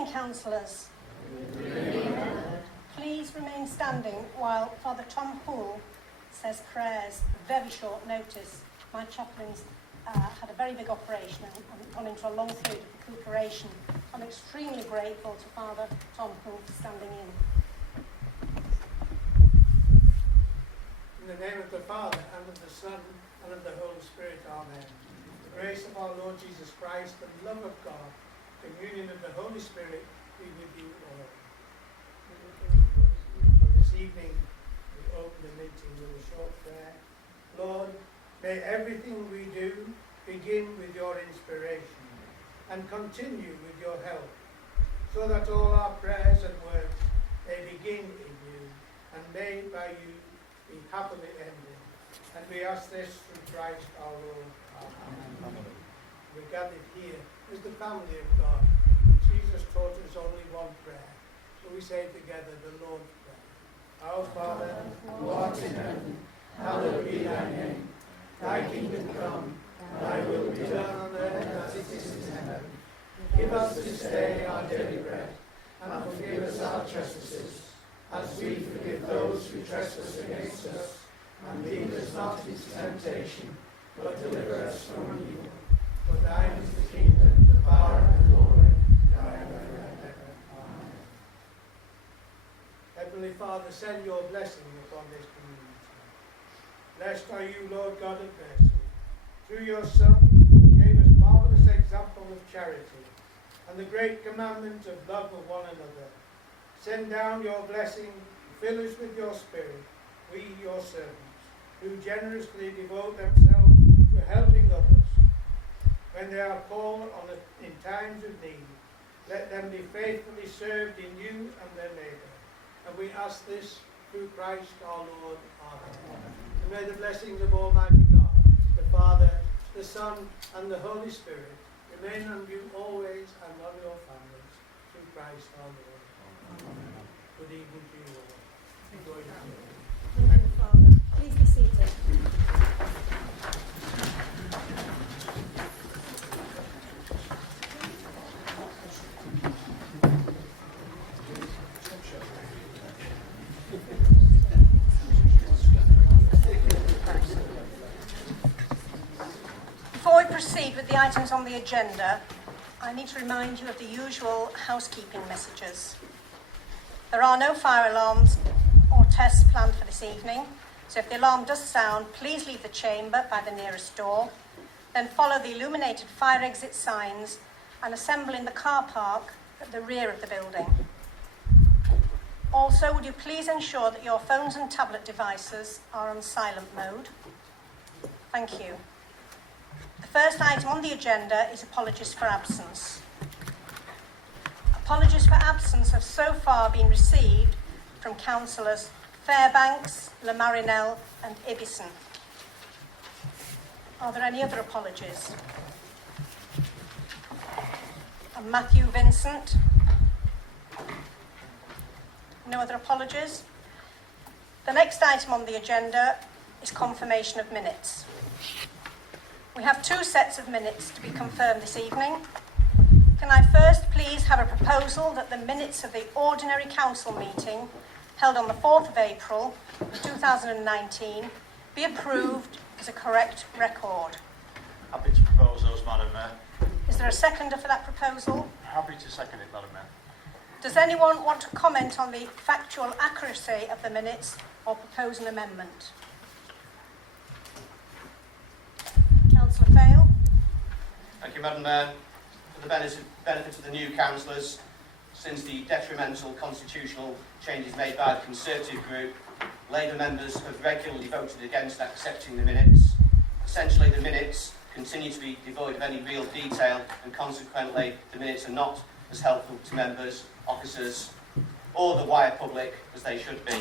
evening, councillors. Please remain standing while Father Tom Poole says prayers. Very short notice. My chaplain's had a very big operation and gone into a long period of recuperation. I'm extremely grateful to Father Tom Poole for standing in. In the name of the Father, and of the Son, and of the Holy Spirit, Amen. The grace of our Lord Jesus Christ, the love of God, the communion of the Holy Spirit be with you all. For this evening, we open the meeting with a short prayer. Lord, may everything we do begin with your inspiration and continue with your help, so that all our prayers and works may begin in you and may by you be happily ended. And we ask this through Christ our Lord. Amen. We're gathered here as the family of God. Jesus taught us only one prayer. So we say together the Lord's Prayer. Our Father, who art in heaven, hallowed be thy name. Thy kingdom come, thy will be done on earth as it is in heaven. Give us this day our daily bread, and forgive us our trespasses, as we forgive those who trespass against us. And lead us not into temptation, but deliver us from evil. For thine is the kingdom, the power, and the glory, forever and ever. Amen. Heavenly Father, send your blessing upon this community. Blessed are you, Lord God of mercy. Through your Son, you gave us marvelous example of charity, and the great commandment of love of one another. Send down your blessing, fill us with your Spirit, we, your servants, who generously devote themselves to helping others. When they are called on in times of need, let them be faithfully served in you and their neighbour. And we ask this through Christ our Lord. Amen. And may the blessings of Almighty God, the Father, the Son, and the Holy Spirit remain on you always and on your families, through Christ our Lord. Amen. Good evening to you all. Enjoy your meal. Thank you, Father. Please be seated. Before we proceed with the items on the agenda, I need to remind you of the usual housekeeping messages. There are no fire alarms or tests planned for this evening, so if the alarm does sound, please leave the chamber by the nearest door, then follow the illuminated fire exit signs and assemble in the car park at the rear of the building. Also, would you please ensure that your phones and tablet devices are on silent mode? Thank you. The first item on the agenda is apologies for absence. Apologies for absence have so far been received from councillors Fairbanks, Le Marinel and Ibison. Are there any other apologies? And Matthew Vincent. No other apologies? The next item on the agenda is confirmation of minutes. We have two sets of minutes to be confirmed this evening. Can I first please have a proposal that the minutes of the ordinary council meeting held on the 4th of April 2019 be approved as a correct record? Happy to propose those, Madam Mayor. Is there a seconder for that proposal? Happy to second it, Madam Mayor. Does anyone want to comment on the factual accuracy of the minutes or propose an amendment? Councillor Fail. Thank you, Madam Mayor. For the benefit of the new councillors, since the detrimental constitutional changes made by the Conservative group, Labour members have regularly voted against accepting the minutes. Essentially, the minutes continue to be devoid of any real detail, and consequently, the minutes are not as helpful to members, officers, or the wider public as they should be.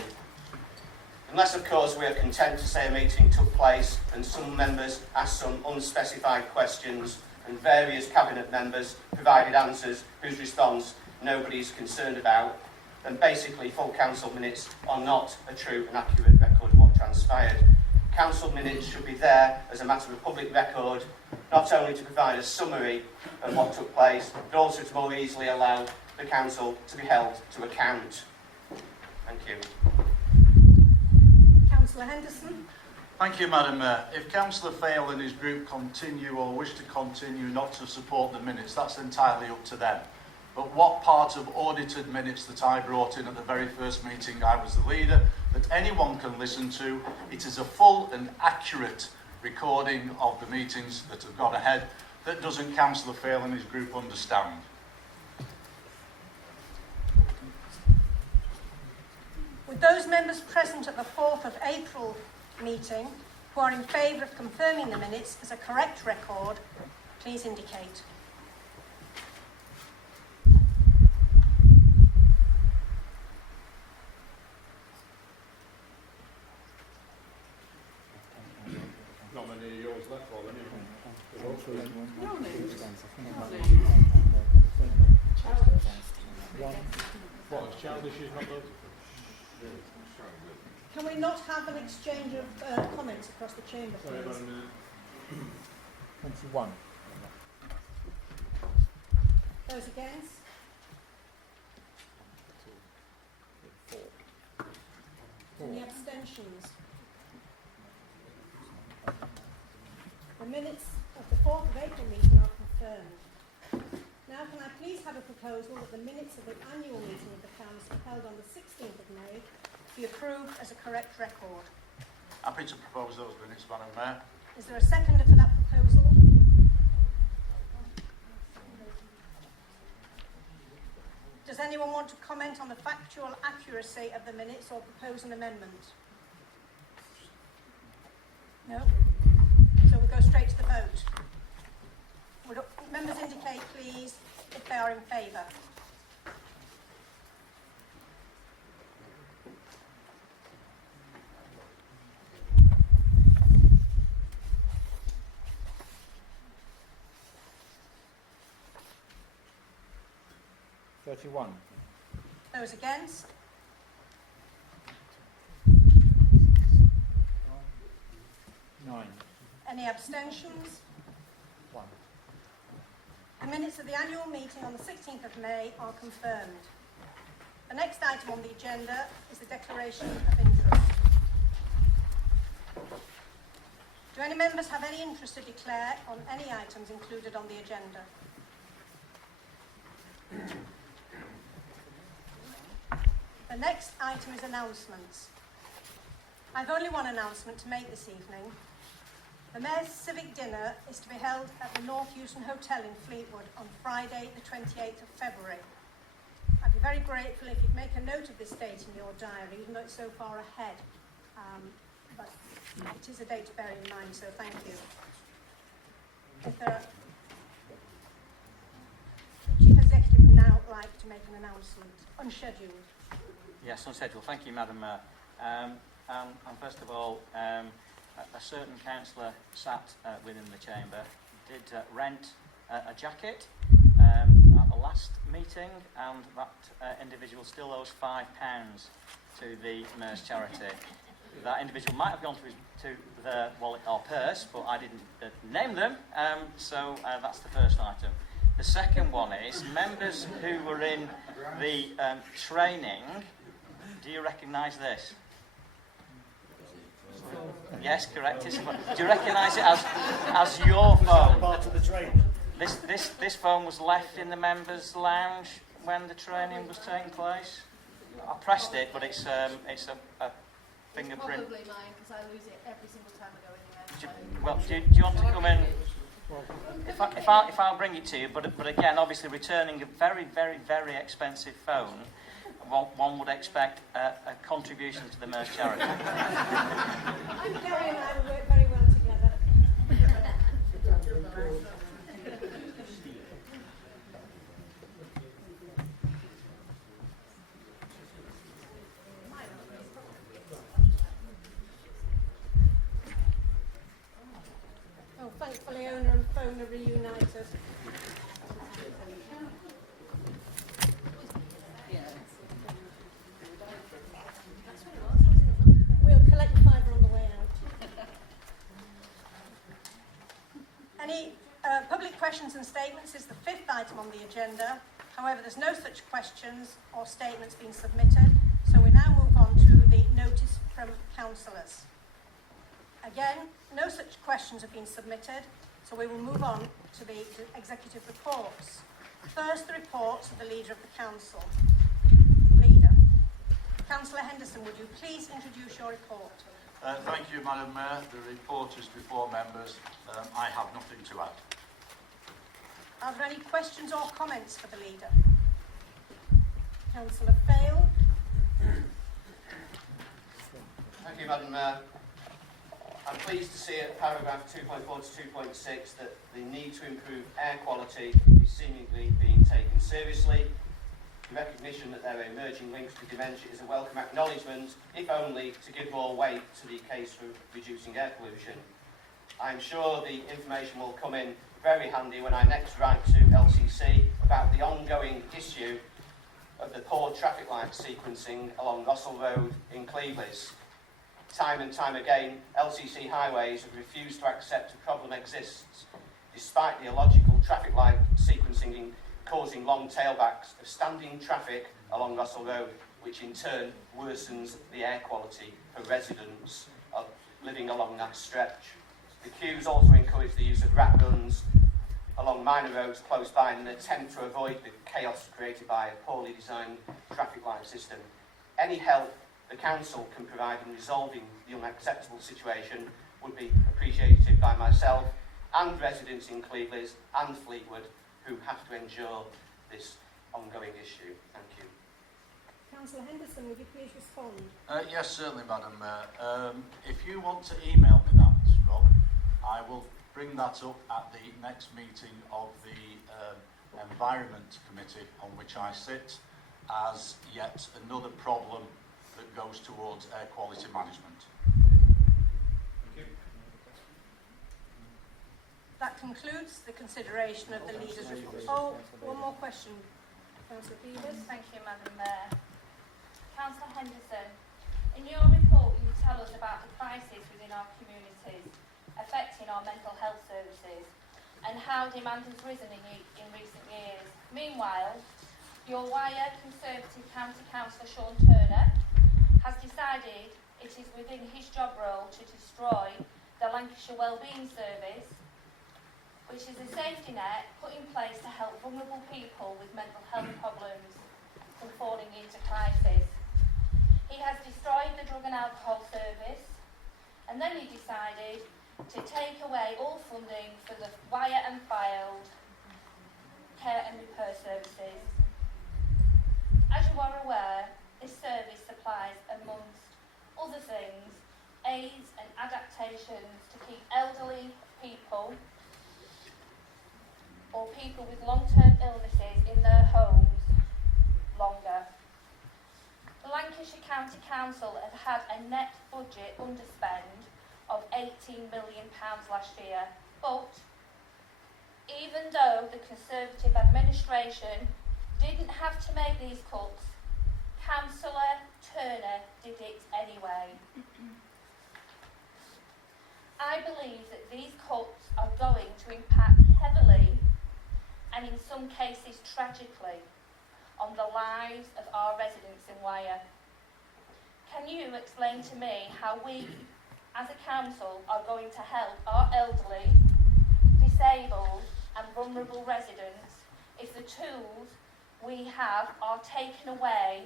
Unless, of course, we are content to say a meeting took place and some members asked some unspecified questions and various cabinet members provided answers whose response nobody is concerned about, then basically full council minutes are not a true and accurate record of what transpired. Council minutes should be there as a matter of public record not only to provide a summary of what took place, but also to more easily allow the council to be held to account. Thank you. Councillor Henderson. Thank you, Madam Mayor. If Councillor Fail and his group continue or wish to continue not to support the minutes, that's entirely up to them. But what part of audited minutes that I brought in at the very first meeting, I was the leader, that anyone can listen to, it is a full and accurate recording of the meetings that have gone ahead. That doesn't Councillor Fail and his group understand. Would those members present at the 4th of April meeting who are in favour of confirming the minutes as a correct record, please indicate. Not many of yours left, are there? What, is childish is not voted for? Can we not have an exchange of comments across the chamber, Sorry, about a please? minute. 21. Those against? Any abstentions? The minutes of the 4th of April meeting are confirmed. Now can I please have a proposal that the minutes of the annual meeting of the Council held on the 16th of May be approved as a correct record? Happy to propose those minutes, Madam Mayor. Is there a seconder for that proposal? Does anyone want to comment on the factual accuracy of the minutes or propose an amendment? No? So we'll go straight to the vote. Would members indicate, please, if they are in favour? Those against? Any abstentions? The minutes of the annual meeting on the 16th of May are confirmed. The next item on the agenda is the declaration of interest. Do any members have any interest to declare on any items included on the agenda? The next item is announcements. I've only one announcement to make this evening. The Mayor's Civic Dinner is to be held at the North Euston Hotel in Fleetwood on Friday the 28th of February. I'd be very grateful if you'd make a note of this date in your diary, even though it's so far ahead. But it is a date to bear in mind, so thank you. If there are... The Chief Executive would now like to make an announcement, unscheduled. Yes, unscheduled. Thank you, Madam Mayor. And first of all, a certain councillor sat within the chamber did rent a jacket at the last meeting, and that individual still owes £5 to the Mayor's charity. That individual might have gone to their wallet or purse, but I didn't name them, so that's the first item. The second one is members who were in the training. Do you recognise this? Yes, correct. Do you recognise it as your phone? Part of the training. This phone was left in the members' lounge when the training was taking place. I pressed it, but it's a fingerprint. Probably mine, because I lose it every single time I go in there. Well, do you want to come in? If I'll bring it to you, but again, obviously returning a very, very, very expensive phone, one would expect a contribution to the Mayor's charity. Gary and I will work very well together. Oh, thankfully owner and phone are reunited. We'll collect the £5 on the way out. Any Questions and statements is the fifth item on the agenda. However, there's no such questions or statements being submitted, so we now move on to the notice from councillors. Again, no such questions have been submitted, so we will move on to the executive reports. First, the reports of the Leader of the Council. Leader. Councillor Henderson, would you please introduce your report? Thank you, Madam Mayor. The report is before members. I have nothing to add. Are there any questions or comments for the Leader? Councillor Fail. Thank you, Madam Mayor. I'm pleased to see at paragraph 2.4 to 2.6 that the need to improve air quality is seemingly being taken seriously. The recognition that there are emerging links to dementia is a welcome acknowledgement, if only to give more weight to the case for reducing air pollution. I'm sure the information will come in very handy when I next write to LCC about the ongoing issue of the poor traffic light sequencing along Russell Road in Cleveland. Time and time again, LCC highways have refused to accept a problem exists, despite the illogical traffic light sequencing causing long tailbacks of standing traffic along Russell Road, which in turn worsens the air quality for residents living along that stretch. The queues also encourage the use of rat runs along minor roads close by in an attempt to avoid the chaos created by a poorly designed traffic light system. Any help the council can provide in resolving the unacceptable situation would be appreciated by myself and residents in Cleveland and Fleetwood who have to endure this ongoing issue. Thank you. Councillor Henderson, would you please respond? Yes, certainly, Madam Mayor. If you want to email me that, Rob, I will bring that up at the next meeting of the Environment Committee on which I sit as yet another problem that goes towards air quality management. Thank you. That concludes the consideration of the Leader's report. Oh, one more question. Councillor Peters. Thank you, Madam Mayor. Councillor Henderson, in your report you tell us about the crisis within our communities affecting our mental health services and how demand has risen in recent years. Meanwhile, your Wyre Conservative County Councillor Sean Turner has decided it is within his job role to destroy the Lancashire Wellbeing Service, which is a safety net put in place to help vulnerable people with mental health problems from falling into crisis. He has destroyed the drug and alcohol service, and then he decided to take away all funding for the Wyre and Filed care and repair services. As you are aware, this service supplies, amongst other things, aids and adaptations to keep elderly people or people with long-term illnesses in their homes longer. The Lancashire County Council have had a net budget underspend of £18 million last year, but even though the Conservative administration didn't have to make these cuts, Councillor Turner did it anyway. I believe that these cuts are going to impact heavily and in some cases tragically on the lives of our residents in Wyre. Can you explain to me how we as a council are going to help our elderly, disabled and vulnerable residents if the tools we have are taken away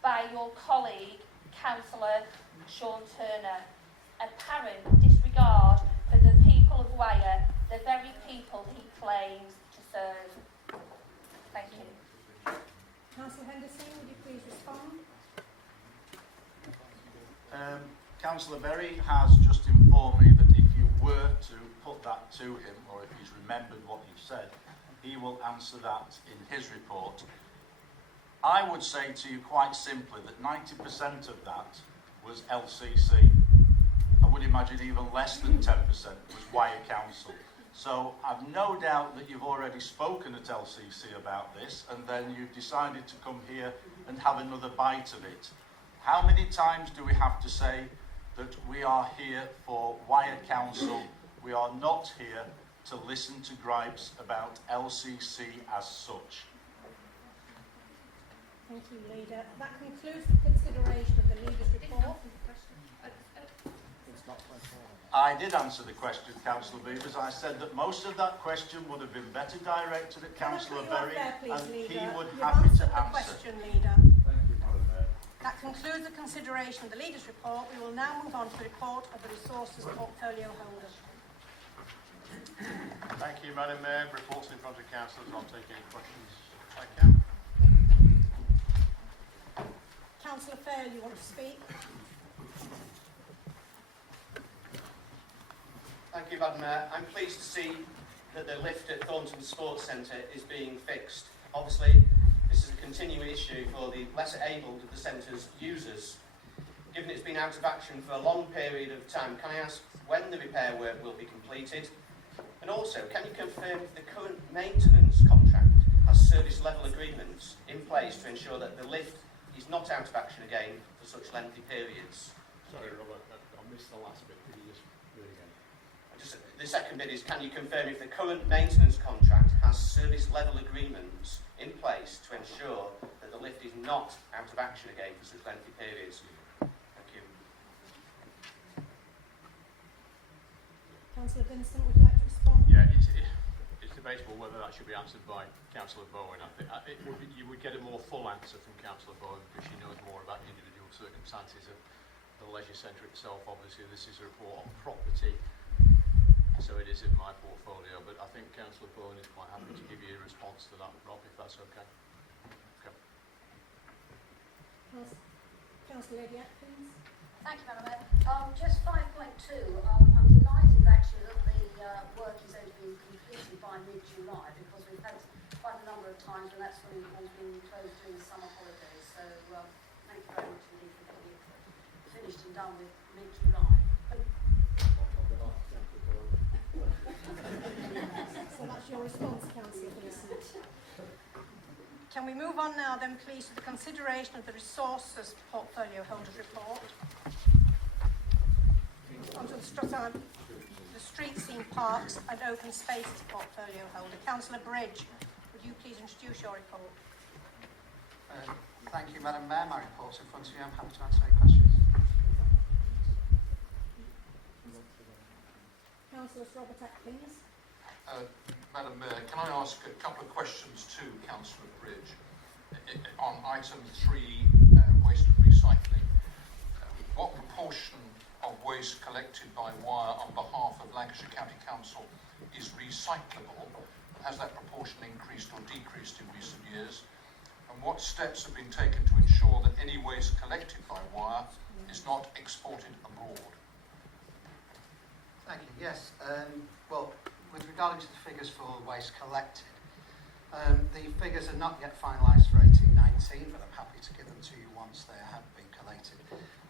by your colleague, Councillor Sean Turner? Apparent disregard for the people of Wyre, the very people he claims to serve. Thank you. Councillor Henderson, would you please respond? Councillor Berry has just informed me that if you were to put that to him, or if he's remembered what you said, he will answer that in his report. I would say to you quite simply that 90% of that was LCC. I would imagine even less than 10% was Wyre Council. So I've no doubt that you've already spoken at LCC about this, and then you've decided to come here and have another bite of it. How many times do we have to say that we are here for Wyre Council? We are not here to listen to gripes about LCC as such. Thank you, Leader. That concludes the consideration of the Leader's report. It's not quite all. I did answer the question, Councillor Beavers. I said that most of that question would have been better directed at Councillor Berry, and he would You've happy answered to the answer. question, Leader. Thank you, Madam Mayor. That concludes the consideration of the Leader's report. We will now move on to the report of the Resources Portfolio Holder. Thank you, Madam Mayor. Reports in front of councillors. I'll take any questions I can. Councillor Fairley, you want to speak? Thank you, Madam Mayor. I'm pleased to see that the lift at Thornton Sports Centre is being fixed. Obviously, this is a continuing issue for the lesser abled of the centre's users. Given it's been out of action for a long period of time, can I ask when the repair work will be completed? And also, can you confirm if the current maintenance contract has service level agreements in place to ensure that the lift is not out of action again for such lengthy periods? Sorry, Robert, I missed the last bit. Could you just do it again? The second bit is, can you confirm if the current maintenance contract has service level agreements in place to ensure that the lift is not out of action again for such lengthy periods? Thank you. Councillor Vincent, would you like to respond? Yeah, it's debatable whether that should be answered by Councillor Bowen. I think you would get a more full answer from Councillor Bowen because she knows more about the individual circumstances of the leisure centre itself. Obviously, this is a report on property, so it is in my portfolio. But I think Councillor Bowen is quite happy to give you a response to that, Rob, if that's okay. Councillor Lady Atkins. Thank you, Madam Mayor. Just 5.2, I'm delighted actually that the work is going to be completed by mid-July because we've had quite a number of times when that swimming pool's been closed during the summer holidays. So thank you very much indeed for getting it finished and done with mid-July. So that's your response, Councillor Vincent. Can we move on now then please to the consideration of the Resources Portfolio Holders Report? On to the Street Scene Parks and Open Spaces Portfolio Holder. Councillor Bridge, would you please introduce your report? Thank you, Madam Mayor. My report's in front of you. I'm happy to answer any questions. Councillor Robert Atkins. Madam Mayor, can I ask a couple of questions to Councillor Bridge on item 3, waste and recycling? What proportion of waste collected by Wyre on behalf of Lancashire County Council is recyclable? Has that proportion increased or decreased in recent years? And what steps have been taken to ensure that any waste collected by Wyre is not exported abroad? Thank you. Yes. Well, with regard to the figures for waste collected, the figures are not yet finalised for 18-19, but I'm happy to give them to you once they have been collated.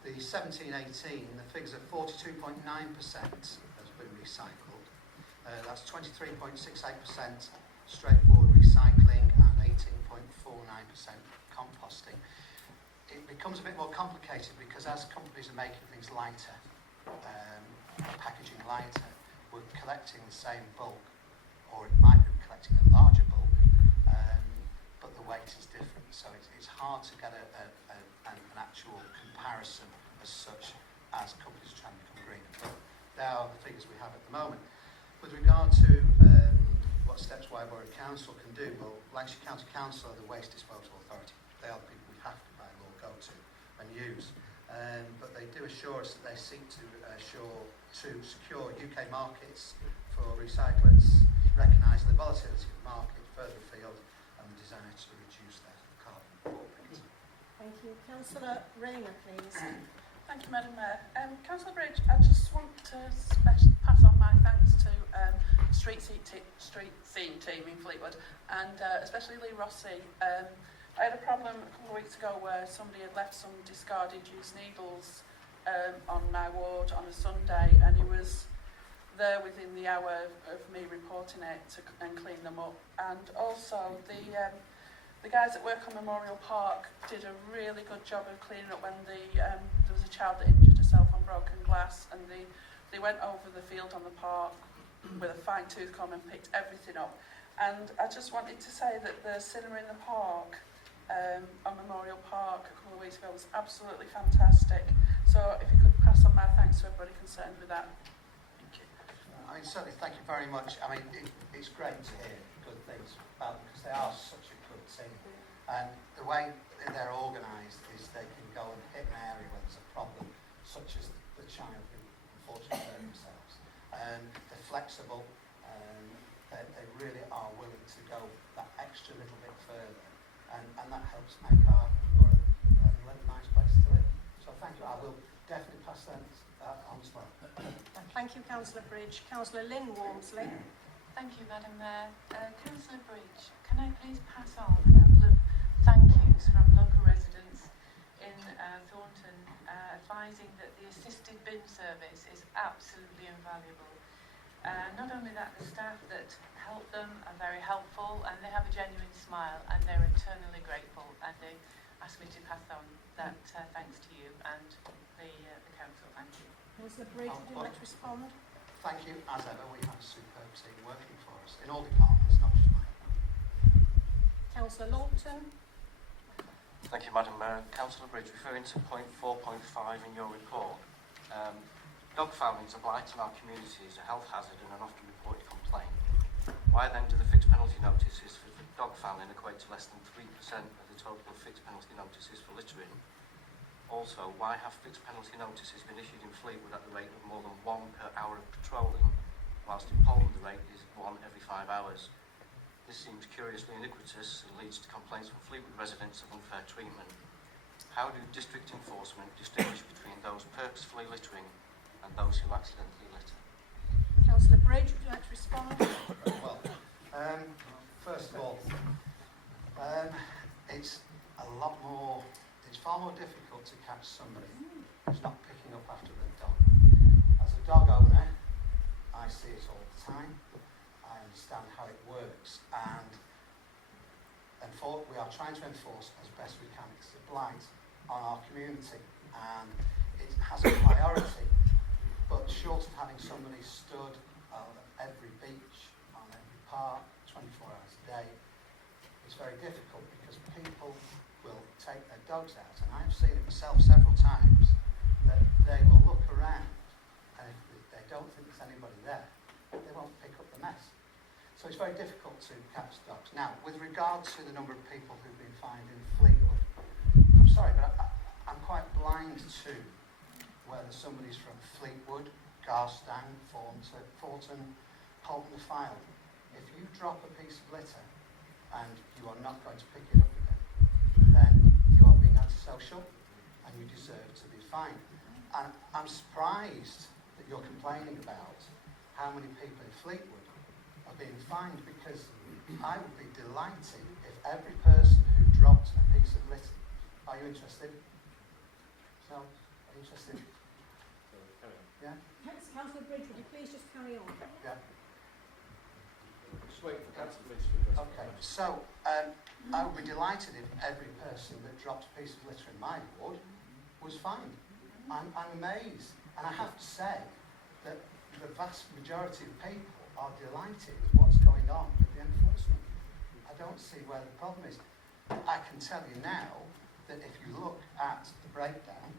The 17-18, the figures are 42.9% has been recycled. That's 23.68% straightforward recycling and 18.49% composting. It becomes a bit more complicated because as companies are making things lighter, packaging lighter, we're collecting the same bulk, or it might be collecting a larger bulk, but the weight is different. So it's hard to get an actual comparison as such as companies are trying to become greener. But they are the figures we have at the moment. With regard to what steps Wyre Council can do, well, Lancashire County Council are the Waste Disposal Authority. They are the people we have to, by law, go to and use. But they do assure us that they seek to secure UK markets for recyclers, recognise the volatility of the market further afield and the desire to reduce their carbon footprint. Thank you. Councillor Rayner, please. Thank you, Madam Mayor. Councillor Bridge, I just want to pass on my thanks to Street Scene team in Fleetwood and especially Lee Rossi. I had a problem a couple of weeks ago where somebody had left some discarded used needles on my ward on a Sunday, and he was there within the hour of me reporting it and clean them up. And also the guys that work on Memorial Park did a really good job of cleaning up when there was a child that injured herself on broken glass, and they went over the field on the park with a fine-tooth comb and picked everything up. And I just wanted to say that the cinema in the park, on Memorial Park a couple of weeks ago, was absolutely fantastic. So if you could pass on my thanks to everybody concerned with that. Thank you. I mean, certainly, thank you very much. I mean, it's great to hear good things about them because they are such a good team. And the way they're organised is they can go and hit an area where there's a problem, such as the child who unfortunately hurt themselves. They're flexible, they really are willing to go that extra little bit further, and that helps make our borough a nice place to live. So thank you. I will definitely pass that on to her. Thank you, Councillor Bridge. Councillor Lynn Walmsley. Thank you, Madam Mayor. Councillor Bridge, can I please pass on a couple of thank yous from local residents in Thornton advising that the assisted bin service is absolutely invaluable. Not only that, the staff that help them are very helpful and they have a genuine smile and they're eternally grateful, and they asked me to pass on that thanks to you and the council. Thank you. Councillor Bridge, would you like to respond? Thank you. As ever, we have a superb team working for us in all departments, not just mine. Councillor Lawton. Thank you, Madam Mayor. Councillor Bridge, referring to point 4.5 in your report, dog fouling is a blight on our community, is a health hazard and an often reported complaint. Why then do the fixed penalty notices for dog fouling equate to less than 3% of the total of fixed penalty notices for littering? Also, why have fixed penalty notices been issued in Fleetwood at the rate of more than 1 per hour of patrolling, whilst in Poland the rate is 1 every 5 hours? This seems curiously iniquitous and leads to complaints from Fleetwood residents of unfair treatment. How do district enforcement distinguish between those purposefully littering and those who accidentally litter? Councillor Bridge, would you like to respond? Well, first of all, it's far more difficult to catch somebody who's not picking up after their dog. As a dog owner, I see it all the time. I understand how it works, and we are trying to enforce as best we can. It's a blight on our community, and it has a priority. But short of having somebody stood on every beach, on every park, 24 hours a day, it's very difficult because people will take their dogs out, and I've seen it myself several times, that they will look around, and if they don't think there's anybody there, they won't pick up the mess. So it's very difficult to catch dogs. Now, with regard to the number of people who've been fined in Fleetwood, I'm sorry, but I'm quite blind to whether somebody's from Fleetwood, Garstang, Thornton, Holton or Fylde. If you drop a piece of litter and you are not going to pick it up again, then you are being antisocial and you deserve to be fined. And I'm surprised that you're complaining about how many people in Fleetwood are being fined, because I would be delighted if every person who dropped a piece of litter... Are you interested? No? Are you interested? Yeah? Councillor Bridge, would you please just carry on? Yeah. Just wait for Councillor Bridge to address. Okay, so I would be delighted if every person that dropped a piece of litter in my ward was fined. I'm amazed, and I have to say that the vast majority of people are delighted with what's going on with the enforcement. I don't see where the problem is. I can tell you now that if you look at the breakdown,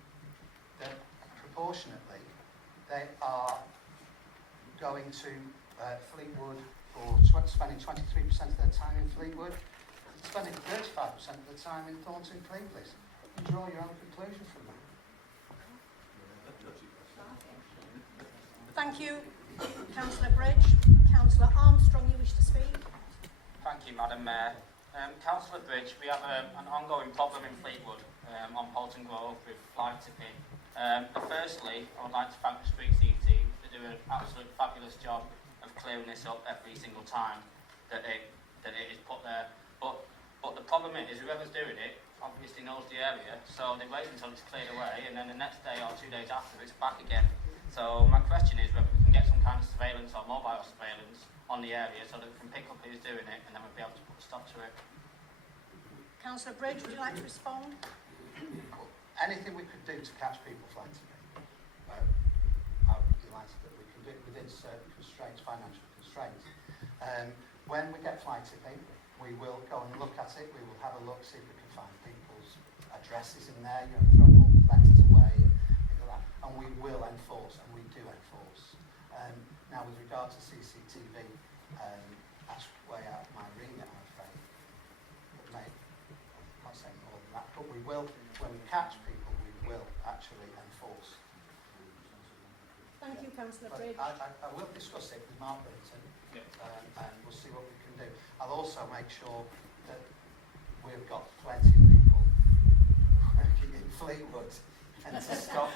that proportionately they are going to Fleetwood for spending 23% of their time in Fleetwood, spending 35% of the time in Thornton Cleveland. You draw your own conclusion from that. Thank you, Councillor Bridge. Councillor Armstrong, you wish to speak? Thank you, Madam Mayor. Councillor Bridge, we have an ongoing problem in Fleetwood on Polton Grove with fly tipping. Firstly, I would like to thank the street scene team for doing an absolute fabulous job of clearing this up every single time that it is put there. But the problem is whoever's doing it obviously knows the area, so they wait until it's cleared away, and then the next day or 2 days after it's back again. So my question is whether we can get some kind of surveillance or mobile surveillance on the area so that we can pick up who's doing it, and then we'll be able to put a stop to it. Councillor Bridge, would you like to respond? Anything we could do to catch people flying today, I would be highlighted that we can do it within certain constraints, financial constraints. When we get fly tipping, we will go and look at it. We will have a look, see if we can find people's addresses in there, throw all letters away and things like that. And we will enforce, and we do enforce. Now, with regard to CCTV, that's way out of my remit, I'm afraid. I can't say more than that, but we will, when we catch people, we will actually enforce. Thank you, Councillor But Bridge. I will discuss it with Mark Vincent, and we'll see what we can do. I'll also make sure that we've got plenty of people working in Fleetwood and to stop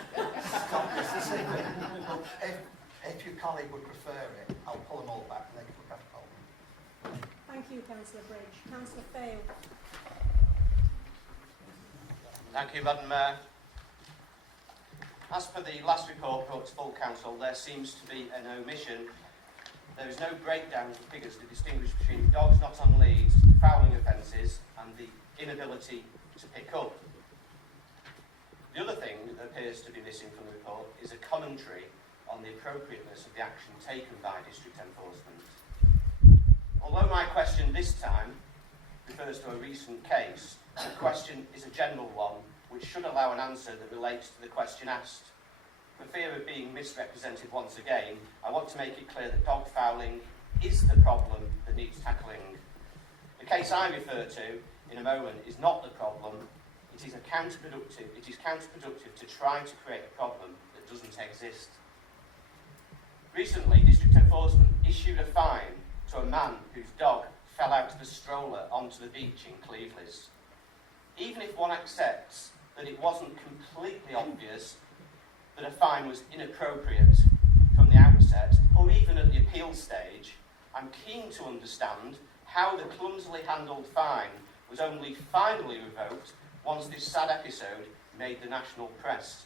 this evening. If your colleague would prefer it, I'll pull them all back and they can look after Bolton. Thank you, Councillor Bridge. Councillor Fail. Thank you, Madam Mayor. As per the last report brought to full council, there seems to be an omission. There is no breakdown of figures to distinguish between dogs not on leads, fouling offences and the inability to pick up. The other thing that appears to be missing from the report is a commentary on the appropriateness of the action taken by district enforcement. Although my question this time refers to a recent case, the question is a general one which should allow an answer that relates to the question asked. For fear of being misrepresented once again, I want to make it clear that dog fouling is the problem that needs tackling. The case I refer to in a moment is not the problem. It is counterproductive to try to create a problem that doesn't exist. Recently, district enforcement issued a fine to a man whose dog fell out of the stroller onto the beach in Cleveland. Even if one accepts that it wasn't completely obvious that a fine was inappropriate from the outset, or even at the appeal stage, I'm keen to understand how the clumsily handled fine was only finally revoked once this sad episode made the national press.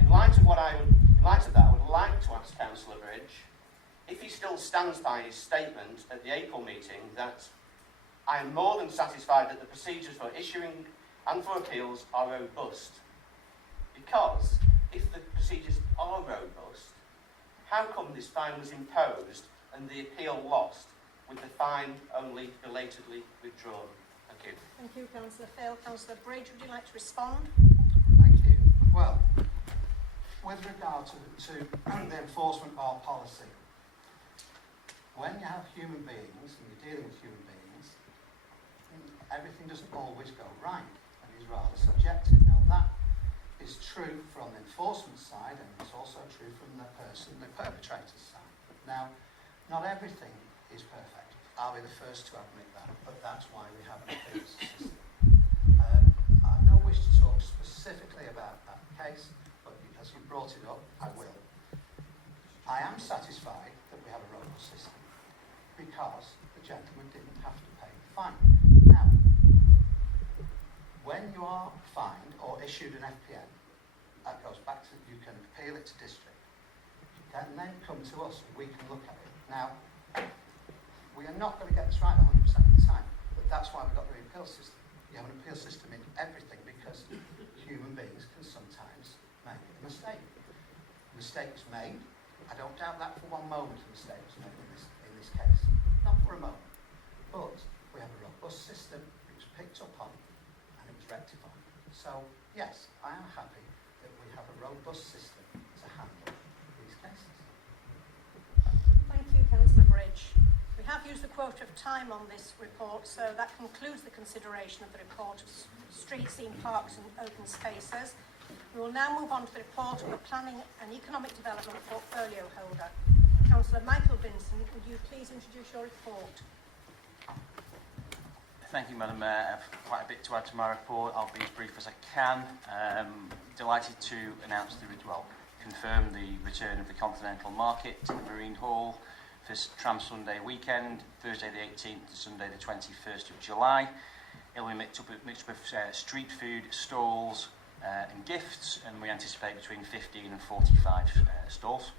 In light of that, I would like to ask Councillor Bridge if he still stands by his statement at the April meeting that I am more than satisfied that the procedures for issuing and for appeals are robust. Because if the procedures are robust, how come this fine was imposed and the appeal lost, with the fine only belatedly withdrawn? Thank you. Thank you, Councillor Fail. Councillor Bridge, would you like to respond? Thank you. Well, with regard to the enforcement of our policy, when you have human beings and you're dealing with human beings, everything doesn't always go right and is rather subjective. Now that is true from the enforcement side, and it's also true from the perpetrator's side. Now, not everything is perfect. I'll be the first to admit that, but that's why we have an appeals system. I have no wish to talk specifically about that case, but as you brought it up, I will. I am satisfied that we have a robust system because the gentleman didn't have to pay the fine. Now, when you are fined or issued an FPN, that goes back to, you can appeal it to district. You can then come to us and we can look at it. Now, we are not going to get this right 100% of the time, but that's why we've got the appeal system. You have an appeal system in everything because human beings can sometimes make a mistake. A mistake was made. I don't doubt that for one moment a mistake was made in this case. Not for a moment. But we have a robust system, it was picked up on, and it was rectified. So, yes, I am happy that we have a robust system to handle these cases. Thank you, Councillor Bridge. We have used the quota of time on this report, so that concludes the consideration of the report of street scene, parks and open spaces. We will now move on to the report of the Planning and Economic Development Portfolio Holder. Councillor Michael Vincent, would you please introduce your report? Thank you, Madam Mayor. I have quite a bit to add to my report. I'll be as brief as I can. Delighted to confirm the return of the Continental Market to the Marine Hall for Tram Sunday weekend, Thursday the 18th to Sunday the 21st of July. It'll be mixed up with street food, stalls and gifts, and we anticipate between 15 and 45 stalls.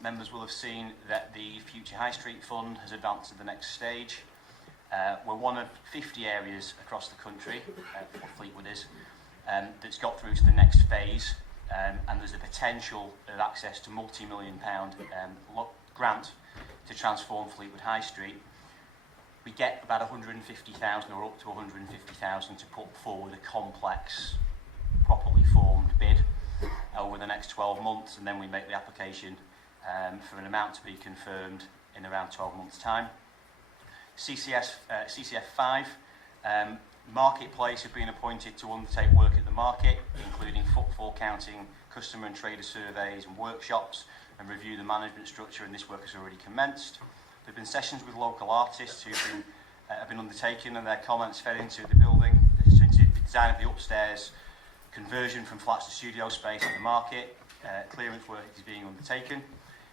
Members will have seen that the Future High Street Fund has advanced to the next stage. We're one of 50 areas across the country, Fleetwood is, that's got through to the next phase. and there's a potential of access to multi-million pound grant to transform Fleetwood High Street. We get about 150,000 or up to 150,000 to put forward a complex, properly formed bid over the next 12 months, and then we make the application for an amount to be confirmed in around 12 months' time. CCF 5, Marketplace have been appointed to undertake work at the market, including footfall counting, customer and trader surveys and workshops, and review the management structure, and this work has already commenced. There have been sessions with local artists who have been undertaken, and their comments fed into the building, into the design of the upstairs, conversion from flats to studio space at the market. Clearance work is being undertaken.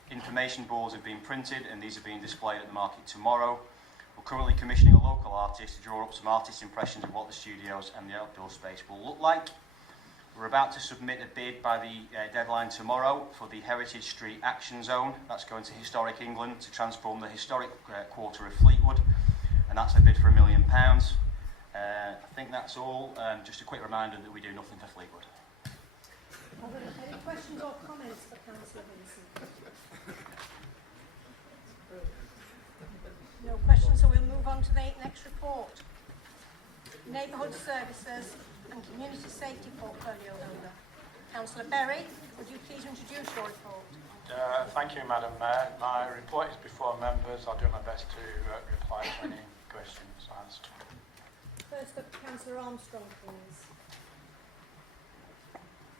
Information boards have been printed, and these are being displayed at the market tomorrow. We're currently commissioning a local artist to draw up some artist impressions of what the studios and the outdoor space will look like. We're about to submit a bid by the deadline tomorrow for the Heritage Street Action Zone. That's going to Historic England to transform the historic quarter of Fleetwood, and that's a bid for £1 million. I think that's all. Just a quick reminder that we do nothing for Fleetwood. Are there any questions or comments for Councillor Vincent? No questions, so we'll move on to the next report. Neighbourhood Services and Community Safety Portfolio Holder. Councillor Berry, would you please introduce your report? Thank you, Madam Mayor. My report is before members. I'll do my best to reply to any questions asked. First up, Councillor Armstrong, please.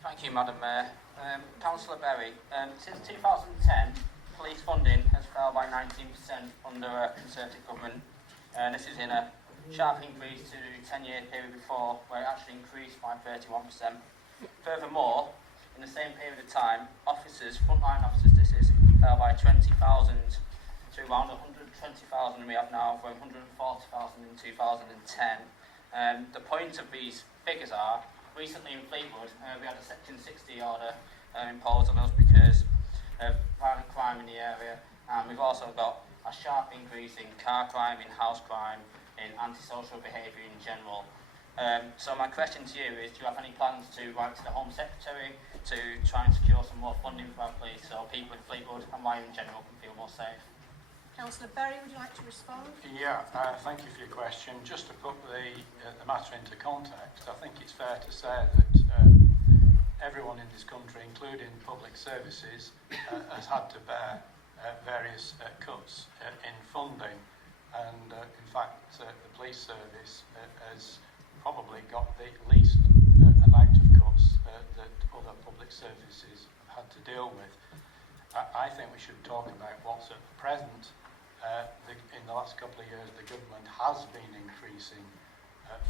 Thank you, Madam Mayor. Councillor Berry, since 2010, police funding has fell by 19% under a Conservative government. This is in a sharp increase to the 10-year period before, where it actually increased by 31%. Furthermore, in the same period of time, frontline officers, fell by 20,000 to around 120,000 we have now, from 140,000 in 2010. The point of these figures are, recently in Fleetwood, we had a Section 60 order imposed on us because of violent crime in the area, and we've also got a sharp increase in car crime, in house crime, in antisocial behaviour in general. So my question to you is, do you have any plans to write to the Home Secretary to try and secure some more funding for our police so people in Fleetwood and Wyre in general can feel more safe? Councillor Berry, would you like to respond? Yeah, thank you for your question. Just to put the matter into context, I think it's fair to say that everyone in this country, including public services, has had to bear various cuts in funding, and in fact the police service has probably got the least amount of cuts that other public services have had to deal with. I think we should talk about what's at the present. In the last couple of years, the government has been increasing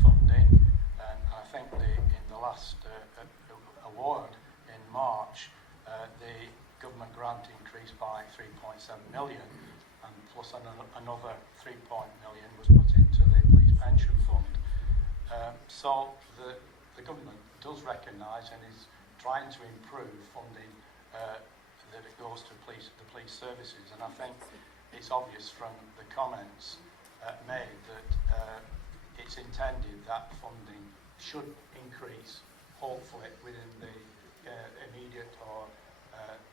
funding, and I think in the last award in March, the government grant increased by 3.7 million, and plus another 3 million was put into the police pension fund. So the government does recognise and is trying to improve funding that it goes to the police services, and I think it's obvious from the comments made that it's intended that funding should increase, hopefully within the immediate or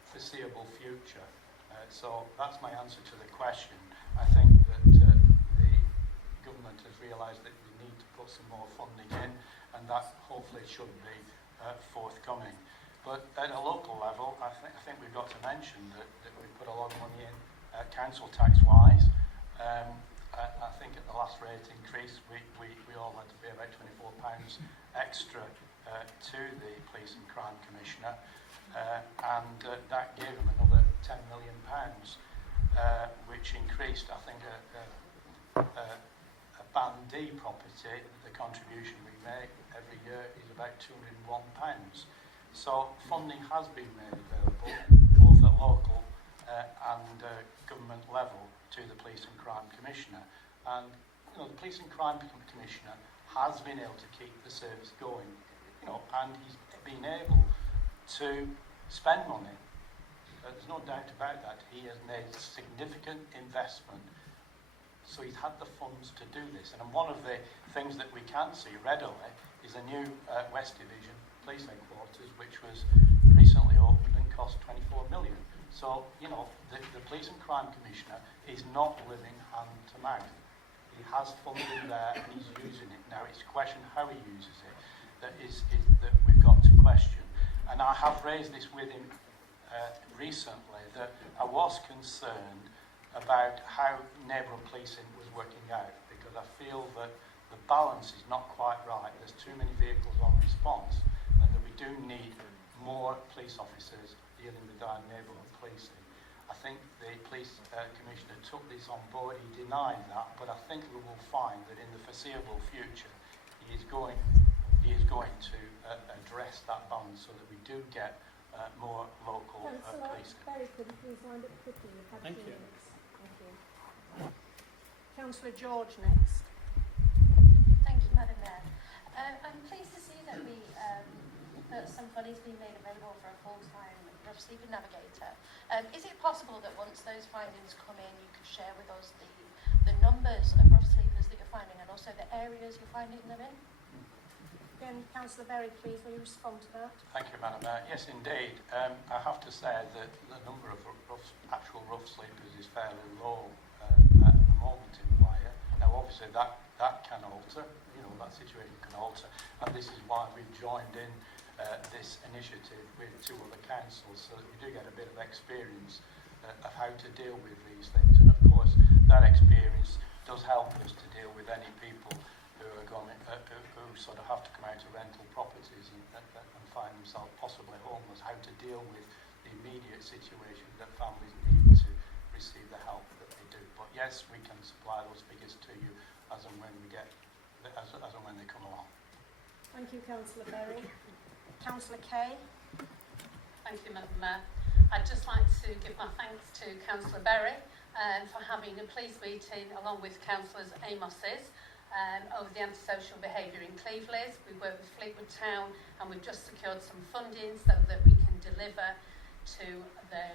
foreseeable future. So that's my answer to the question. I think that the government has realised that we need to put some more funding in, and that hopefully should be forthcoming. But at a local level, I think we've got to mention that we put a lot of money in council tax wise. I think at the last rate increase we all had to pay about £24 extra to the Police and Crime Commissioner, and that gave him another £10 million, which increased, I think, a Band D property. The contribution we make every year is about £201. So funding has been made available both at local and government level to the Police and Crime Commissioner, and the Police and Crime Commissioner has been able to keep the service going, and he's been able to spend money. There's no doubt about that. He has made significant investment, so he's had the funds to do this. And one of the things that we can see readily is a new West Division police headquarters, which was recently opened and cost 24 million. So, you know, the Police and Crime Commissioner is not living hand to mouth. He has funding there and he's using it. Now, it's a question how he uses it that we've got to question. And I have raised this with him recently, that I was concerned about how neighbourhood policing was working out, because I feel that the balance is not quite right. There's too many vehicles on response, and that we do need more police officers dealing with our neighbourhood policing. I think the police commissioner took this on board. He denied that, but I think we will find that in the foreseeable future he is going to address that balance so that we do get more local policing. Very could you please wind up quickly? You've had 2 minutes. Thank you. Councillor George next. Thank you, Madam Mayor. I'm pleased to see that that some funds being made available for a full-time rough sleeping navigator. Is it possible that once those findings come in, you could share with us the numbers of rough sleepers that you're finding and also the areas you're finding them in? Again, Councillor Berry, please, will you respond to that? Thank you, Madam Mayor. Yes, indeed. I have to say that the number of actual rough sleepers is fairly low at the moment in Wyre. Now, obviously, that can alter. You know, that situation can alter, and this is why we've joined in this initiative with 2 other councils, so that we do get a bit of experience of how to deal with these things. And of course, that experience does help us to deal with any people who are who sort of have to come out of rental properties and find themselves possibly homeless, how to deal with the immediate situation that families need to receive the help that they do. But yes, we can supply those figures to you as and when they come along. Thank you, Councillor Berry. Councillor Kay. Thank you, Madam Mayor. I'd just like to give my thanks to Councillor Berry for having a police meeting along with Councillors Amos's over the antisocial behaviour in Cleveland. We work with Fleetwood Town and we've just secured some funding so that we can deliver to the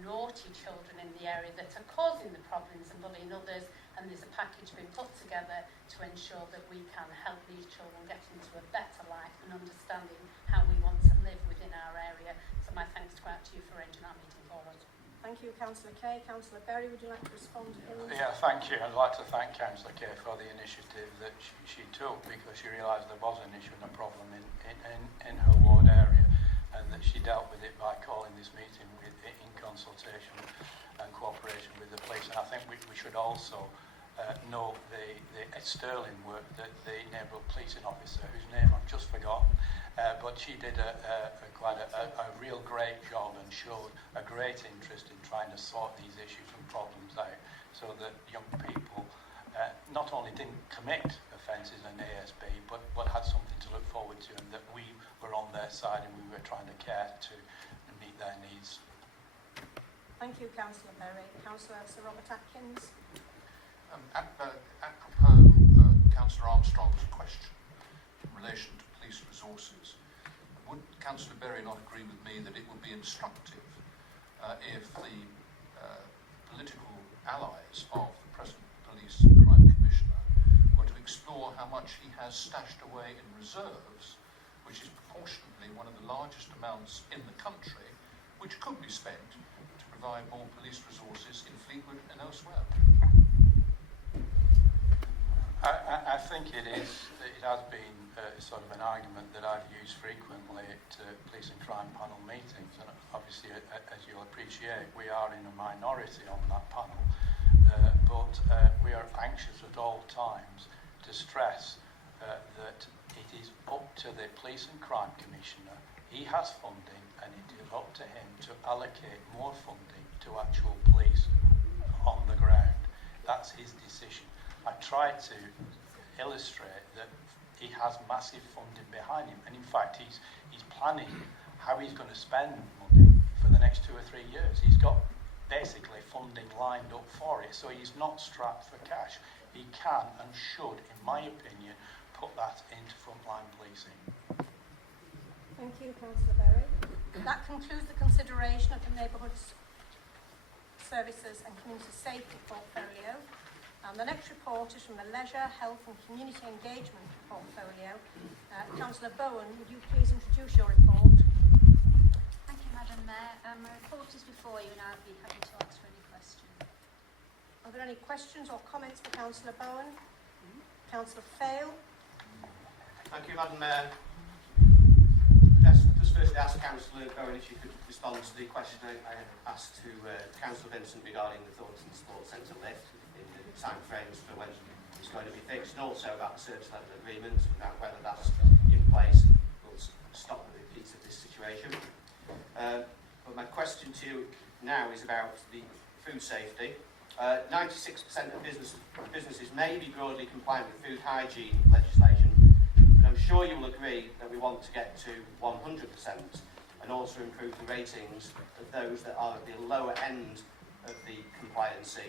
naughty children in the area that are causing the problems and bullying others, and there's a package being put together to ensure that we can help these children get into a better life and understanding how we want to live within our area. So my thanks go out to you for arranging that meeting for us. Thank you, Councillor Kay. Councillor Berry, would you like to respond, please? Yeah, thank you. I'd like to thank Councillor Kay for the initiative that she took, because she realised there was an issue and a problem in her ward area, and that she dealt with it by calling this meeting in consultation and cooperation with the police. And I think we should also note the sterling work that the neighbourhood policing officer, whose name I've just forgotten, but she did quite a real great job and showed a great interest in trying to sort these issues and problems out, so that young people not only didn't commit offences in ASB, but had something to look forward to, and that we were on their side and we were trying to care to meet their needs. Thank you, Councillor Berry. Councillor Sir Robert Atkins. Apropos Councillor Armstrong's question in relation to police resources, would Councillor Berry not agree with me that it would be instructive if the political allies of the present Police and Crime Commissioner were to explore how much he has stashed away in reserves, which is proportionately one of the largest amounts in the country, which could be spent to provide more police resources in Fleetwood and elsewhere? I think it has been sort of an argument that I've used frequently at police and crime panel meetings, and obviously, as you'll appreciate, we are in a minority on that panel, but we are anxious at all times to stress that it is up to the Police and Crime Commissioner. He has funding, and it is up to him to allocate more funding to actual police on the ground. That's his decision. I tried to illustrate that he has massive funding behind him, and in fact he's planning how he's going to spend money for the next 2 or 3 years. He's got basically funding lined up for it, so he's not strapped for cash. He can and should, in my opinion, put that into frontline policing. Thank you, Councillor Berry. That concludes the consideration of the Neighbourhood Services and Community Safety portfolio. And the next report is from the Leisure, Health and Community Engagement portfolio. Councillor Bowen, would you please introduce your report? Thank you, Madam Mayor. My report is before you and I'll be happy to answer any questions. Are there any questions or comments for Councillor Bowen? Councillor Fail? Thank you, Madam Mayor. Just firstly ask Councillor Bowen if she could respond to the question I asked to Councillor Vincent regarding the Thornton Sports Centre lift in the time frames for when it's going to be fixed, and also about the service level agreement, about whether that's in place and will stop the repeat of this situation. But my question to you now is about the food safety. 96% of businesses may be broadly compliant with food hygiene legislation, but I'm sure you will agree that we want to get to 100% and also improve the ratings of those that are at the lower end of the compliancy.